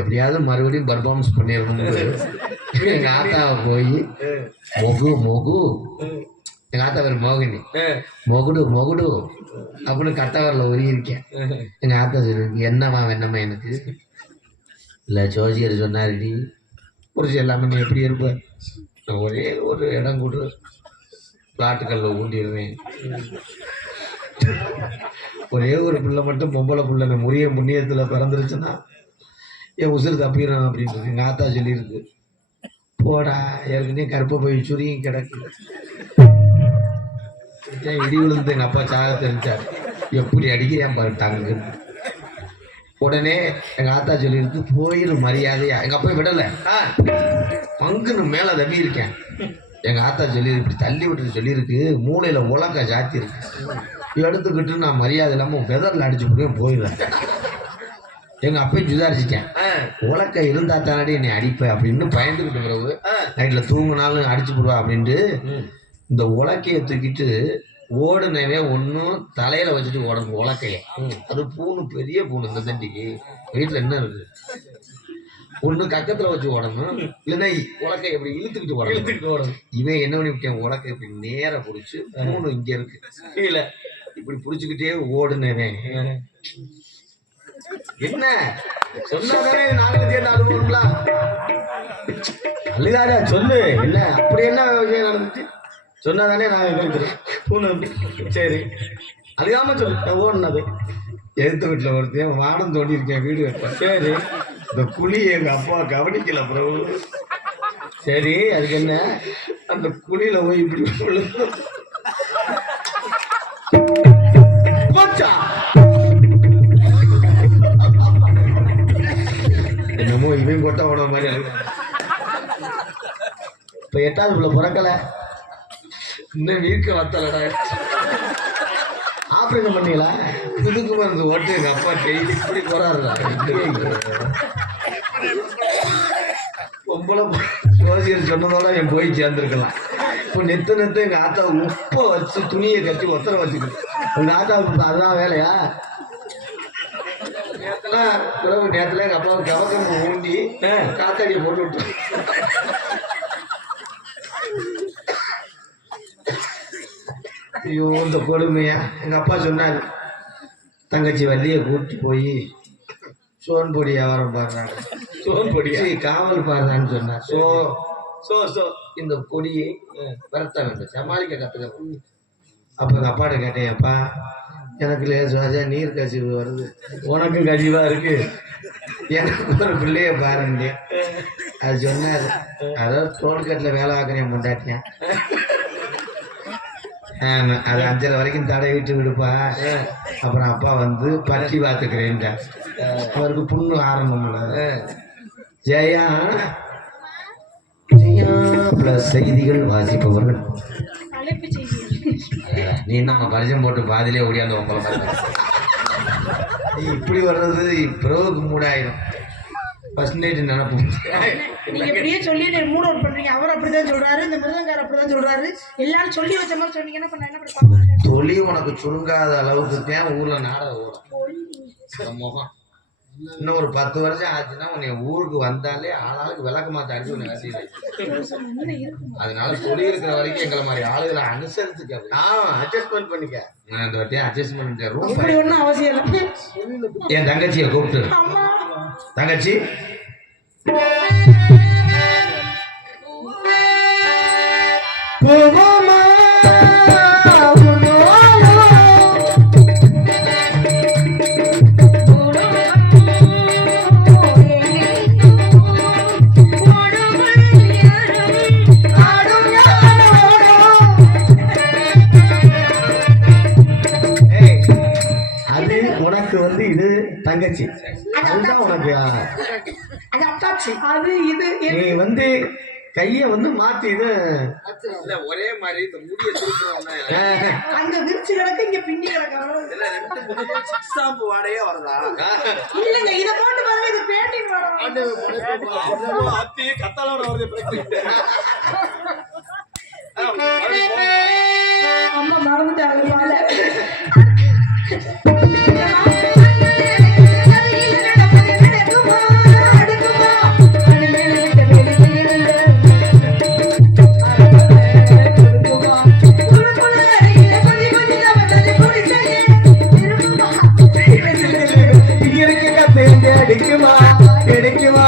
எப்படியாவது மறுபடியும் பர்ஃபார்மன்ஸ் பண்ணிடணும்னு எங்கள் ஆத்தாவை போய் மொகு எங்கள் ஆத்தா பேர் மோகினி, மொகுடு அப்படின்னு கட்டவரில் உருகிருக்கேன். எங்கள் ஆத்தா சொல்லி என்னம்மா எனக்கு இல்லை ஜோசியர் சொன்னாருடி புரிச்சு எல்லாமே நீ எப்படி இருப்ப, நான் ஒரே ஒரு இடம் கொடு பிளாட்டுக்கல்ல ஊண்டிடுவேன், ஒரே ஒரு பிள்ளை மட்டும் பொம்பளை பிள்ளை முறிய புண்ணியத்தில் பிறந்துருச்சுன்னா என் உசுறு தப்பிடும் அப்படின்னு எங்கள் ஆத்தா சொல்லியிருக்கு. போடா ஏற்கனவே கருப்பை போய் சுருங்கி கிடக்கு. இடி விழுந்து எங்கள் அப்பா சாக தெரிஞ்சார், எப்படி அடிக்கிறேன் பாருட்டாங்க. உடனே எங்கள் ஆத்தா சொல்லியிருக்கு போயிரு மரியாதையா. எங்கள் அப்பா விடலை, பங்குன்னு மேலே தம்பி இருக்கேன். எங்கள் ஆத்தா சொல்லியிருக்கு இப்படி தள்ளி விட்டுட்டு சொல்லியிருக்கு மூளையில் உலக்க ஜாத்தி இருக்கு, எடுத்துக்கிட்டு நான் மரியாதை இல்லாமல் வெதரில் அடிச்சு முடியும் போயிடுவேன். எங்கள் அப்பையும் சுதாரிச்சிட்டேன். உலக்க இருந்தா தானடி என்னை அடிப்பேன் அப்படின்னு பயந்துக்கிட்டு பிறகு நைட்டில் தூங்கினாலும் அடிச்சு போடுவா அப்படின்ட்டு இந்த உலக்கையை தூக்கிட்டு ஓடுனவே ஒன்றும் தலையில் வச்சுட்டு ஓடணும் உலக்கைய. அது பூணு, பெரிய பூணு. இந்த தண்டிக்கு வீட்டில் என்ன இருக்குது, ஒன்று கக்கத்தில் வச்சு ஓடணும், இல்லைன்னா உலக்கை எப்படி இழுத்துக்கிட்டு ஓடணும். இவன் என்ன பண்ணிவிட்டேன், உலக்கை இப்படி நேராக பிடிச்சி பூணு இங்கே இருக்கு கீழே இப்படி பிடிச்சிக்கிட்டே ஓடுனவே. என்ன சொன்னாதானே நாங்கள் சேர்ந்து அனுபவங்களா அழுகாரா சொல்லு, என்ன அப்படி என்ன விஷயம் நடந்துச்சு சொன்னாதானே நாங்கள் கேட்குறோம். பூனை சரி அழுகாம சொல்லு. நான் ஓடுனது எதிர்த்த வீட்டில் ஒருத்தன் வானம் தோண்டியிருக்கேன் வீடு வைப்பேன். சரி இந்த குழி எங்கள் அப்பா கவனிக்கல பிரபு. சரி அதுக்கு என்ன, அந்த குழியில போய் இப்படி போச்சா என்னமோ இவன் கொட்ட ஓட மாதிரி அழுகு. இப்போ 8வது பிள்ளை பிறக்கலை, இன்னும் வீக்க வத்தலடா. ஆப்ரேஷன் பண்ணீங்களா? இதுக்கு மருந்து ஓட்டு எங்கள் அப்பா டெய்லி இப்படி போறாருடா. பொம்பளை ஜோசியர் சொன்னதோட என் போய் சேர்ந்துருக்கலாம். இப்போ நெத்த எங்கள் ஆத்தா உப்பை வச்சு துணியை கட்டி ஒத்தரை வச்சுக்கணும். உங்கள் ஆத்தாவுக்கு அதுதான் வேலையா? நேரத்தில் எங்கள் அப்பாவுக்கு கவக்கம் ஊண்டி காத்தாடியை போட்டு விட்டு ஐயோ இந்த கொடுமையா. எங்கள் அப்பா சொன்னார், தங்கச்சி வள்ளியை கூட்டி போய் சோன் பொடி வியாபாரம் பாடுறாங்க, சோன் பொடி காவல் பாடுறான்னு சொன்னார். ஸோ இந்த கொடியை வரத்த வேண்டும், சமாளிக்க கற்றுக்க. அப்போ எங்கள் அப்பாட்ட கேட்டேன், அப்பா எனக்கு லேசாக நீர் கசிவு வருது, உனக்கும் கசிவாக இருக்கு, எனக்கு ஒரு பிள்ளைய பாருங்க. அது சொன்னார், அதாவது டோல்கேட்டில் வேலை பார்க்குறேன் முண்டாட்டியன், அது 5:30 வரைக்கும் தடை விட்டு விடுப்பா. அப்புறம் அப்பா வந்து பற்றி பார்த்துக்கிறேன், அவருக்கு புண்ணு ஆரம்பம்ல. ஜெயா ஜெயா பிளஸ் செய்திகள் வாசிப்பவர்கள். நீ நம்ம பரிசம் போட்டு பாதிலே ஓடியாந்து உங்களை நீ இப்படி வர்றது பிறகுக்கு மூடாயிடும். ஃபர்ஸ்ட் நைட்டு நினைப்போம். நீங்க இப்படியே சொல்லி மூட் அவுட் பண்றீங்க. அவர் அப்படிதான் சொல்றாரு, இந்த மிருதங்கார் அப்படிதான் சொல்றாரு. எல்லாரும் சொல்லி வச்ச மாதிரி சொன்னீங்க. என்ன பண்ண தொழி உனக்கு சுருங்காத அளவுக்கு தான் ஊர்ல நாடகம் ஓடும். முகம் இன்னும் ஒரு 10 வருஷம் ஆச்சுன்னா உன்னை ஊருக்கு வந்தாலே ஆளாளுக்கு விளக்க மாத்த அடிச்சு உன்னை கட்டிடுவேன். அதனால தொழில் இருக்கிற வரைக்கும் எங்களை மாதிரி ஆளுகளை அனுசரிச்சுக்க, அட்ஜஸ்ட்மெண்ட் பண்ணிக்க. இந்த வாட்டியும் அட்ஜஸ்ட்மெண்ட் ரூம் அவசியம். என் தங்கச்சியை கூப்பிட்டு, தங்கச்சி இது தங்கச்சி, அதுதான் உனக்கு அது இது. நீ வந்து கைய வந்து மாத்தி இது ஒரே மாதிரி இந்த முடிய அங்க விரிச்சு கிடக்கு, இங்க பின்னி கிடக்கு. வாடையே வருதா? இல்லங்க, இத போட்டு பாருங்க, இது பேண்டிங் வரும். அத்தி கத்தாலோட வருது. அம்மா மறந்துட்டாங்க பால. கிடைக்குமா கிடைக்குமா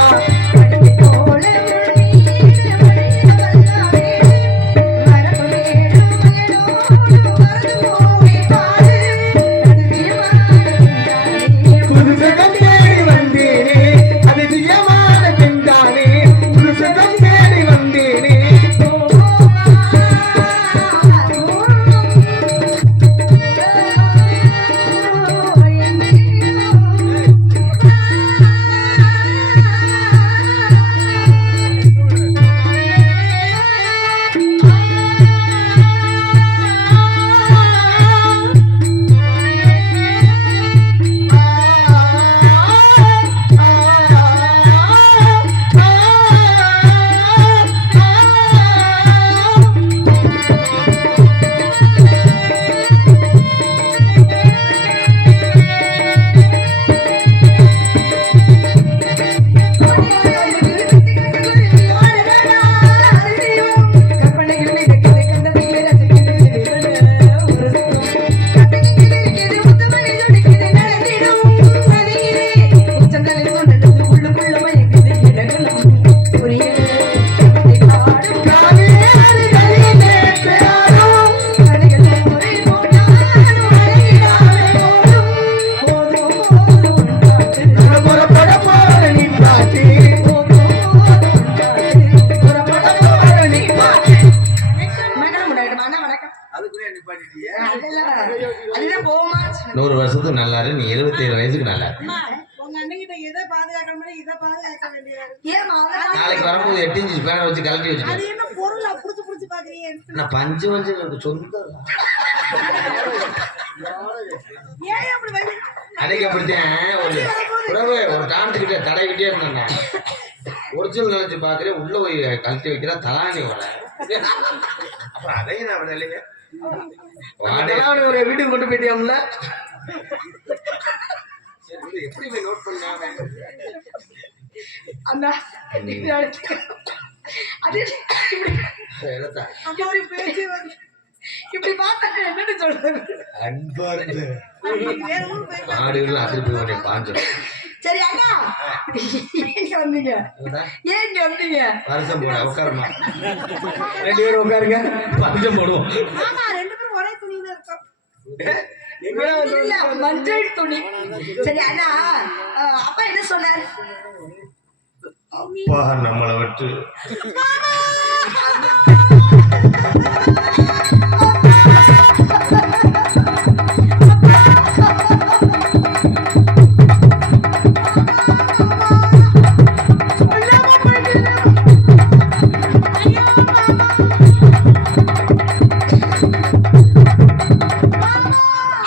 அதெல்லாம் அதுதான் போமா 100 வருஷத்துக்கு நல்லா இரு, நீ 27 வயசுக்கு நல்லா இரு. உங்க அண்ணன்கிட்ட இதை பாதுகாக்கணும் இதை பாதுகாக்க வேண்டியதா இருக்கு. ஏமா நாளைக்கு வரும்போது 8 இன்ச்சு பேனை வச்சு கலட்டி அது வச்சுக்கோ. என்ன பொருள் புடிச்சு புடிச்சு பாக்குறீங்க? நான் பஞ்சு வஞ்சு எனக்கு சொந்தம் ஏன் அப்படி வந்து அன்னைக்கு அப்படித்தான் ஒரு டான்ஸுக்கிட்ட தடைக்கிட்டே இருந்தேன். ஒரிஜினல் நினைச்சு பாக்குறேன், உள்ள போய் கழட்டி வைக்கிறா தலாணி வர. அப்புறம் அதையும் நான் அப்படி இல்லைங்க ஒரு வீட்டுக்கு கொண்டு போயிட்டியாம்ல. எப்படி போய் நோட் பண்ணாம அண்ணா அது அம்மா பேச்சு வந்து இப்படி பார்த்தா என்னன்னு சொல்றது? அன்பா இருந்து அன்னைக்கு வேற ஊர் போய் ஆடுகள் அதிர்ப்பு பண்ணி பாஞ்சோம். சரி அண்ணா ஏங்க வந்தீங்க? ஏங்க வந்தீங்க? வருஷம் போட உட்காரமா 2 பேரும் உட்காருங்க, பஞ்சம் போடுவோம். ஆமா 2 பேரும் ஒரே துணியில இருக்கோம். இல்ல, மஞ்சள் துணி. சரி அண்ணா அப்பா என்ன சொன்னார்? அப்பா நம்மளை விட்டு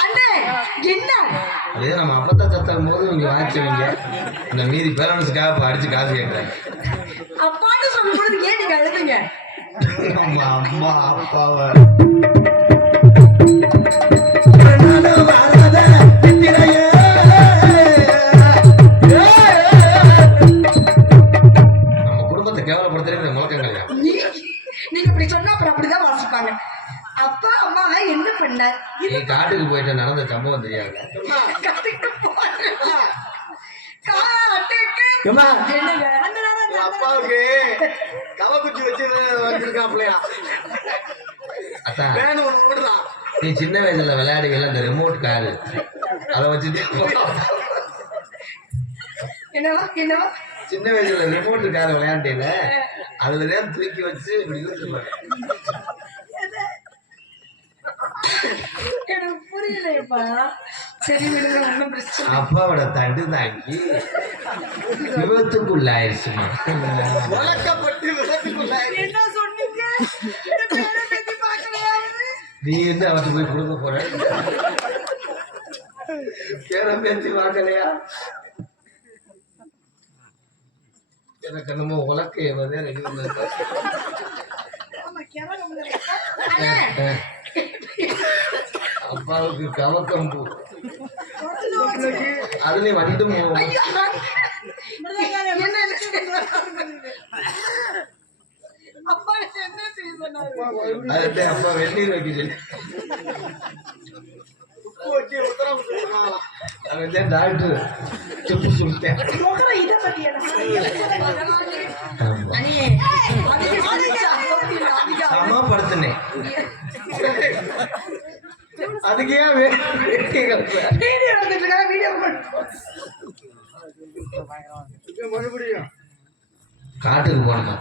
அண்ணே என்ன? அதே நம்ம அப்பத்தான் சத்தம் போது இங்க வாங்கிச்சவங்க இந்த மீதி பேரண்ட்ஸுக்காக அடிச்சு காசு கேட்குறாங்க. அப்பான்னு சொல்லும்போது ஏன் நீங்க அழுதுங்க? நம்ம அம்மா அப்பாவை நம்ம குடும்பத்தை கேவலப்படுத்துறேன் இந்த முழக்கங்கள்யா. நீங்க இப்படி சொன்னா அப்புறம் அப்படிதான் வாசிப்பாங்க. அப்பா அம்மாவை என்ன பண்ணார்? நீ காட்டுக்கு போயிட்டு நடந்த சம்பவம் தெரியாது. காட்டுக்கு போனாரா? காட்டுக்கு ஏம்மா, என்னங்க? உங்க அப்பாவுக்கு கவக்குச்சி வச்சு வச்சிருக்காப்லையா? அதான் வேணும் ஒண்ணு ஓடுதான். நீ சின்ன வயசுல விளையாடுவீல அந்த ரிமோட் காரு அதை வச்சுட்டு என்னவா என்னவா? சின்ன வயசுல ரிமோட் காரை விளையாண்டேல அதுலதான் தூக்கி வச்சு இப்படி இழுத்துப்பாங்க. எனக்கு புரியலையப்பா. சரி விடுங்க, ஒன்றும் பிரச்சனை இல்லை. அப்பாவோட தண்டு தாங்கி விபத்துக்குள்ளாயிருச்சுமா. வளர்க்கப்பட்டு விதத்துக்குள்ளாயிரு. என்ன சொன்னீங்க? இந்த பேரை பத்தி பார்க்கலையாவது? நீ என்ன அவற்றை போய் கொடுக்க போற? பேர பேச்சு பார்க்கலையா? எனக்கு என்னமோ உலக்கைய வந்து ரெடி பண்ண ஆமா கிளம்ப அண்ணே, அப்பாவுக்கு கவக்கம்பூ அதுலயும் வந்துட்டு ஐயோ, என்ன அப்பா என்ன செய்ய சொன்னாரு? அதுதான் அப்பா வெந்நீர் வைக்க சொல்லி உப்பு வச்சு உத்தரவு கொடுத்தாங்களாம். அதுதான் டாக்டர் சுப்பு சொல்லிட்டேன். முகரம் இதை பத்தி என்ன? ஆமா. அண்ணே, அதுக்கு அதுக்கு சமப்படுத்தினேன். அதுக்கு ஏன் வேட்டி கிடப்ப? வீடியோ எடுத்துட்டு இருக்காங்க, வீடியோ போட்டு. இப்ப மறுபடியும் காட்டுக்கு போனோம்.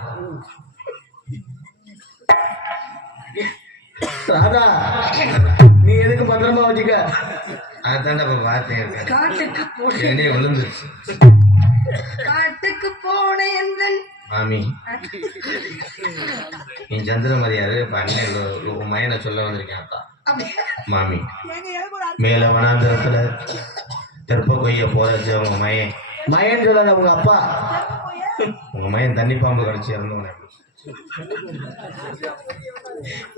ராதா, நீ எதுக்கு பத்திரமா வச்சுக்க? அதான்டா இப்ப பார்த்தேன். காட்டுக்கு போன என்னையே விழுந்துருச்சு. காட்டுக்கு போன எந்தன் மாமி நீ சந்திரமதியாரு இப்ப அண்ணன் உன் மயனை சொல்ல வந்திருக்கேன். அக்கா மாமி எங்க எனக்கு ஒரு மேல வனாந்திரத்துல தெற்ப கொய்ய போறச்சு உங்க மயன் மயன் சொல்லாத உங்க அப்பா. உங்க மயன் தண்ணி பாம்பு கடிச்சு இறந்தவன.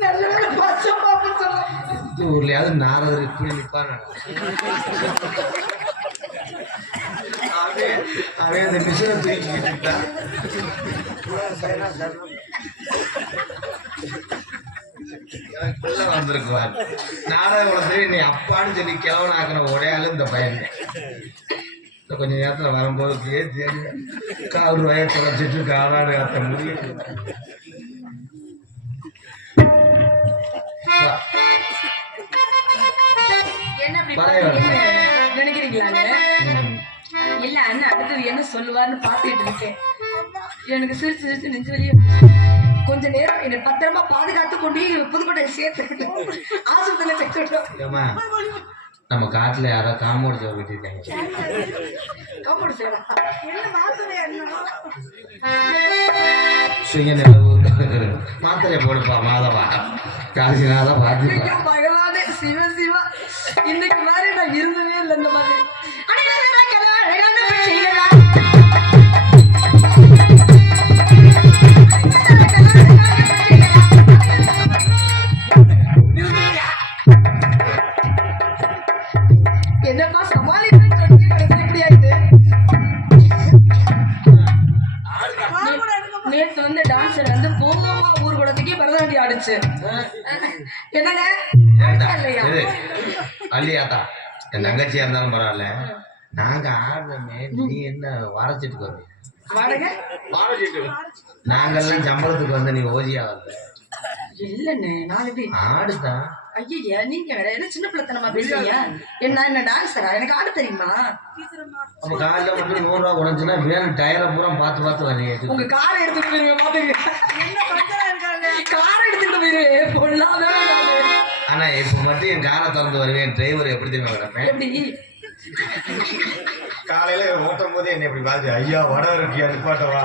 நல்ல வேலை பச்சை பாப்பு சொல்ல. ஊர்லயாவது நாரதர் இப்படி நிப்பான அவன் அந்த மிஷினை தூக்கிக்கிட்டு பிள்ளை வந்திருக்குவார். நாடகத்துல நீ அப்பான்னு சொல்லி கிழவன் ஆக்கின ஒரே ஆளு இந்த பையன். கொஞ்ச நேரத்துல வரும்போது பேசி கால் ரூபாய தொலைச்சிட்டு காலாடு காத்த முடியும். என்ன இப்படி பழைய பாத்தீங்கன்னு நினைக்கிறீங்களா? இல்ல அண்ணன் அடுத்தது என்ன சொல்லுவார்னு பாத்துட்டு இருக்கேன். எனக்கு சிரிச்சு சிரிச்சு நெஞ்சு வெளியே கொஞ்ச நேரம் என்னை பத்திரமா பாதுகாத்து கொண்டு புதுக்கோட்டையில் சேர்த்து ஆஸ்பத்திரியில சேர்த்துட்டோம். ஏம்மா, நம்ம காட்டுல யாரோ காம்பவுண்ட் சேவை கட்டிருக்காங்க. காம்பவுண்ட் சேரா என்ன மாத்துறேன் என்ன சுய நிலவு மாத்திரை போடுப்பா மாதவா காசினால பாத்து ஐயோ பகவானே, சிவ சிவா, இன்னைக்கு மாதிரி நான் இருந்தவே இல்லை இந்த மாதிரி. அழகான பட்சிகளா, என்னப்பா சமாளிக்கிறேன்னு சொல்லி கடைசி இப்படி ஆயிட்டு. நேத்து வந்து டான்ஸர் வந்து பூங்கம்மா ஊர்வலத்துக்கே பரதநாட்டியம் ஆடுச்சு. என்னங்க ஆடுச்சா இல்லையா? அல்லியாத்தா என் தங்கச்சியா இருந்தாலும் பரவாயில்ல, நாங்க ஆடுறோமே, நீ என்ன வாரச்சிட்டுக்கு வருவீங்க? வாடகை நாங்கெல்லாம் சம்பளத்துக்கு வந்து நீ ஓஜியா வந்த இல்லண்ணே, நான் எப்படி ஆடுதான். ஐயா நீங்க வேற என்ன சின்ன பிள்ளைத்தனமா பேசுறீங்க? என்ன டான்ஸரா? எனக்கு ஆட தெரியுமா? அப்ப காலைல மட்டும் 100 ரூபா உடஞ்சுன்னா வேணும் டயரை பூரா பார்த்து வரீங்க. உங்க காரை எடுத்துட்டு போயிருவேன் பாத்துங்க. என்ன பஞ்சரா இருக்காங்க காரை எடுத்துட்டு போயிருவேன் பொல்லாதே. ஆனா இப்ப மட்டும் என் காரை திறந்து வருவேன், டிரைவர் எப்படி தெரியுமா கிடப்பேன்? எப்படி காலையில ஓட்டும் போது என்ன இப்படி பாத்து, ஐயா வட இருக்கியா நிப்பாட்டவா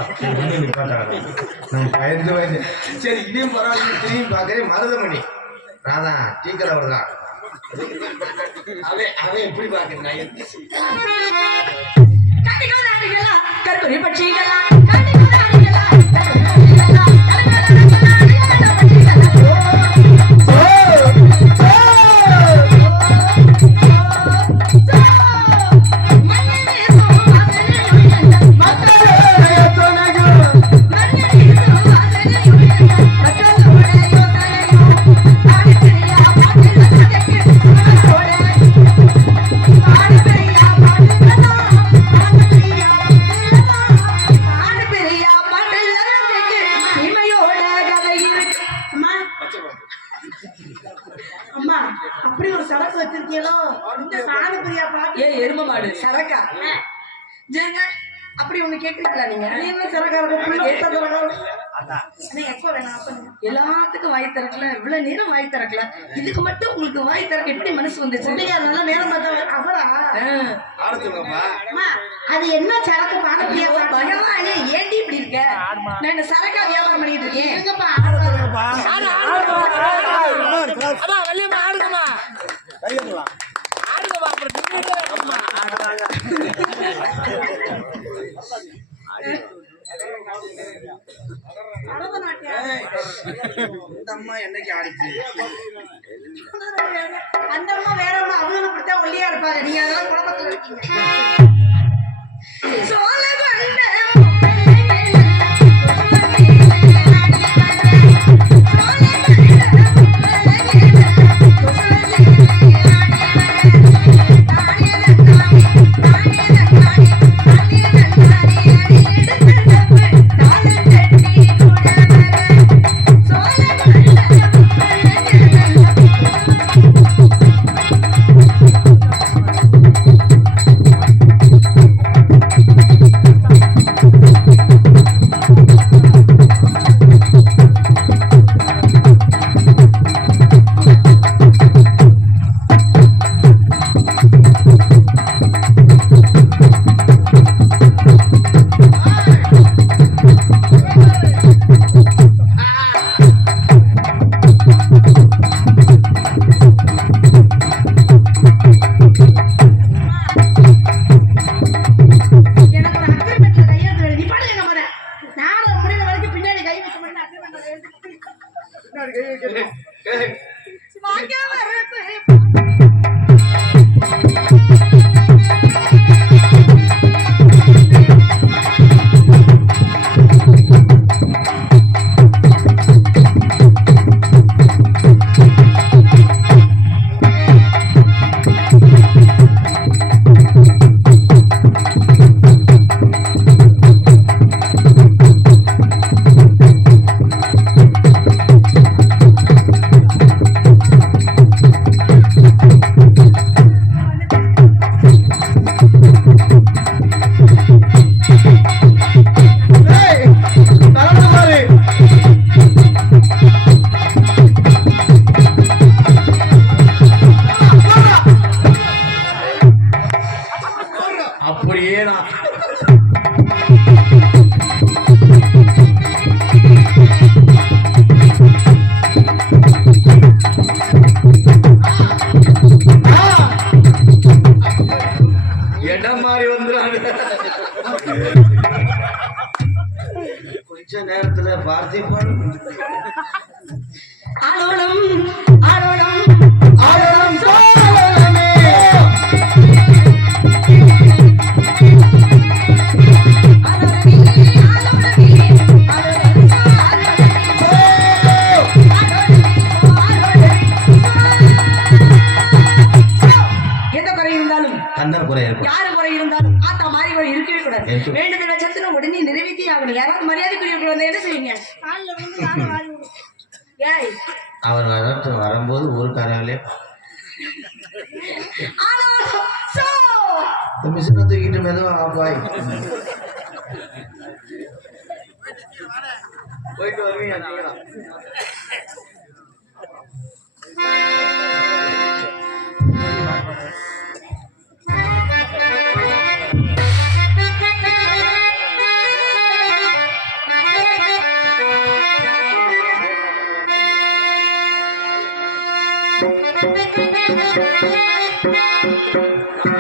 நிப்பாட்டா, நான் பயந்து சரி இதையும் பரவாயில்ல திரும்பி பாக்குறேன். மருதமணி ராதா டீக்கடை வருதான், அவன் எப்படி பாக்குறேன் கற்பனை பட்சிகளா அம்மா அப்படி ஒரு சரக்கு வச்சிருக்கீங்களோ இந்த சாண பிரியா பாட்டு ஏ எரும மாடு சரக்கா ஜெங்க அப்படி ஒண்ணு கேக்குறீங்களா நீங்க? என்ன சரக்கா இருக்கும் எப்ப வேணாம் அப்ப எல்லாத்துக்கும் வாய் திறக்கல, இவ்வளவு நேரம் வாய் திறக்கல, இதுக்கு மட்டும் உங்களுக்கு வாய் திறக்க எப்படி மனசு வந்துச்சு? நல்லா நேரம் பார்த்தா அவளா அம்மா அது என்ன சரக்கு பாட பிரியா பாட்டு பகவானே ஏண்டி இப்படி இருக்க? நான் இந்த சரக்கா வியாபாரம் பண்ணிட்டு இருக்கேன். எங்கப்பா அந்த அம்மா வேற ஒண்ணு அவங்களும் அப்படித்தான் ஒல்லியா இருப்பாங்க, நீங்க அதெல்லாம் குழப்பத்துல இருக்கீங்க. கொஞ்ச நேரத்துல பார்த்திபன் ஆலோலம் ஆலோலம் ஆயிரம் சோழமே. எந்த குறை இருந்தாலும் கண்ணர் குறை ஏற்படும். யாரு குறை இருந்தாலும் ஆத்தா மாதிரி குறை இருக்கவே கூடாது. இருக்கும். வேண்டுதல் வச்சதுன்னு உடனே நிறைவேற்றி ஆகணும். யாராவது மரியாதைக்குரியவர்கள் வந்து என்ன செய்வீங்க? ஏய் அவர் வரும்போது ஊருக்காரங்களே ஆலோலம் சோ மிஷினை தூக்கிட்டு மெதுவா பாய் போயிட்டு வருவீங்க. Thank you.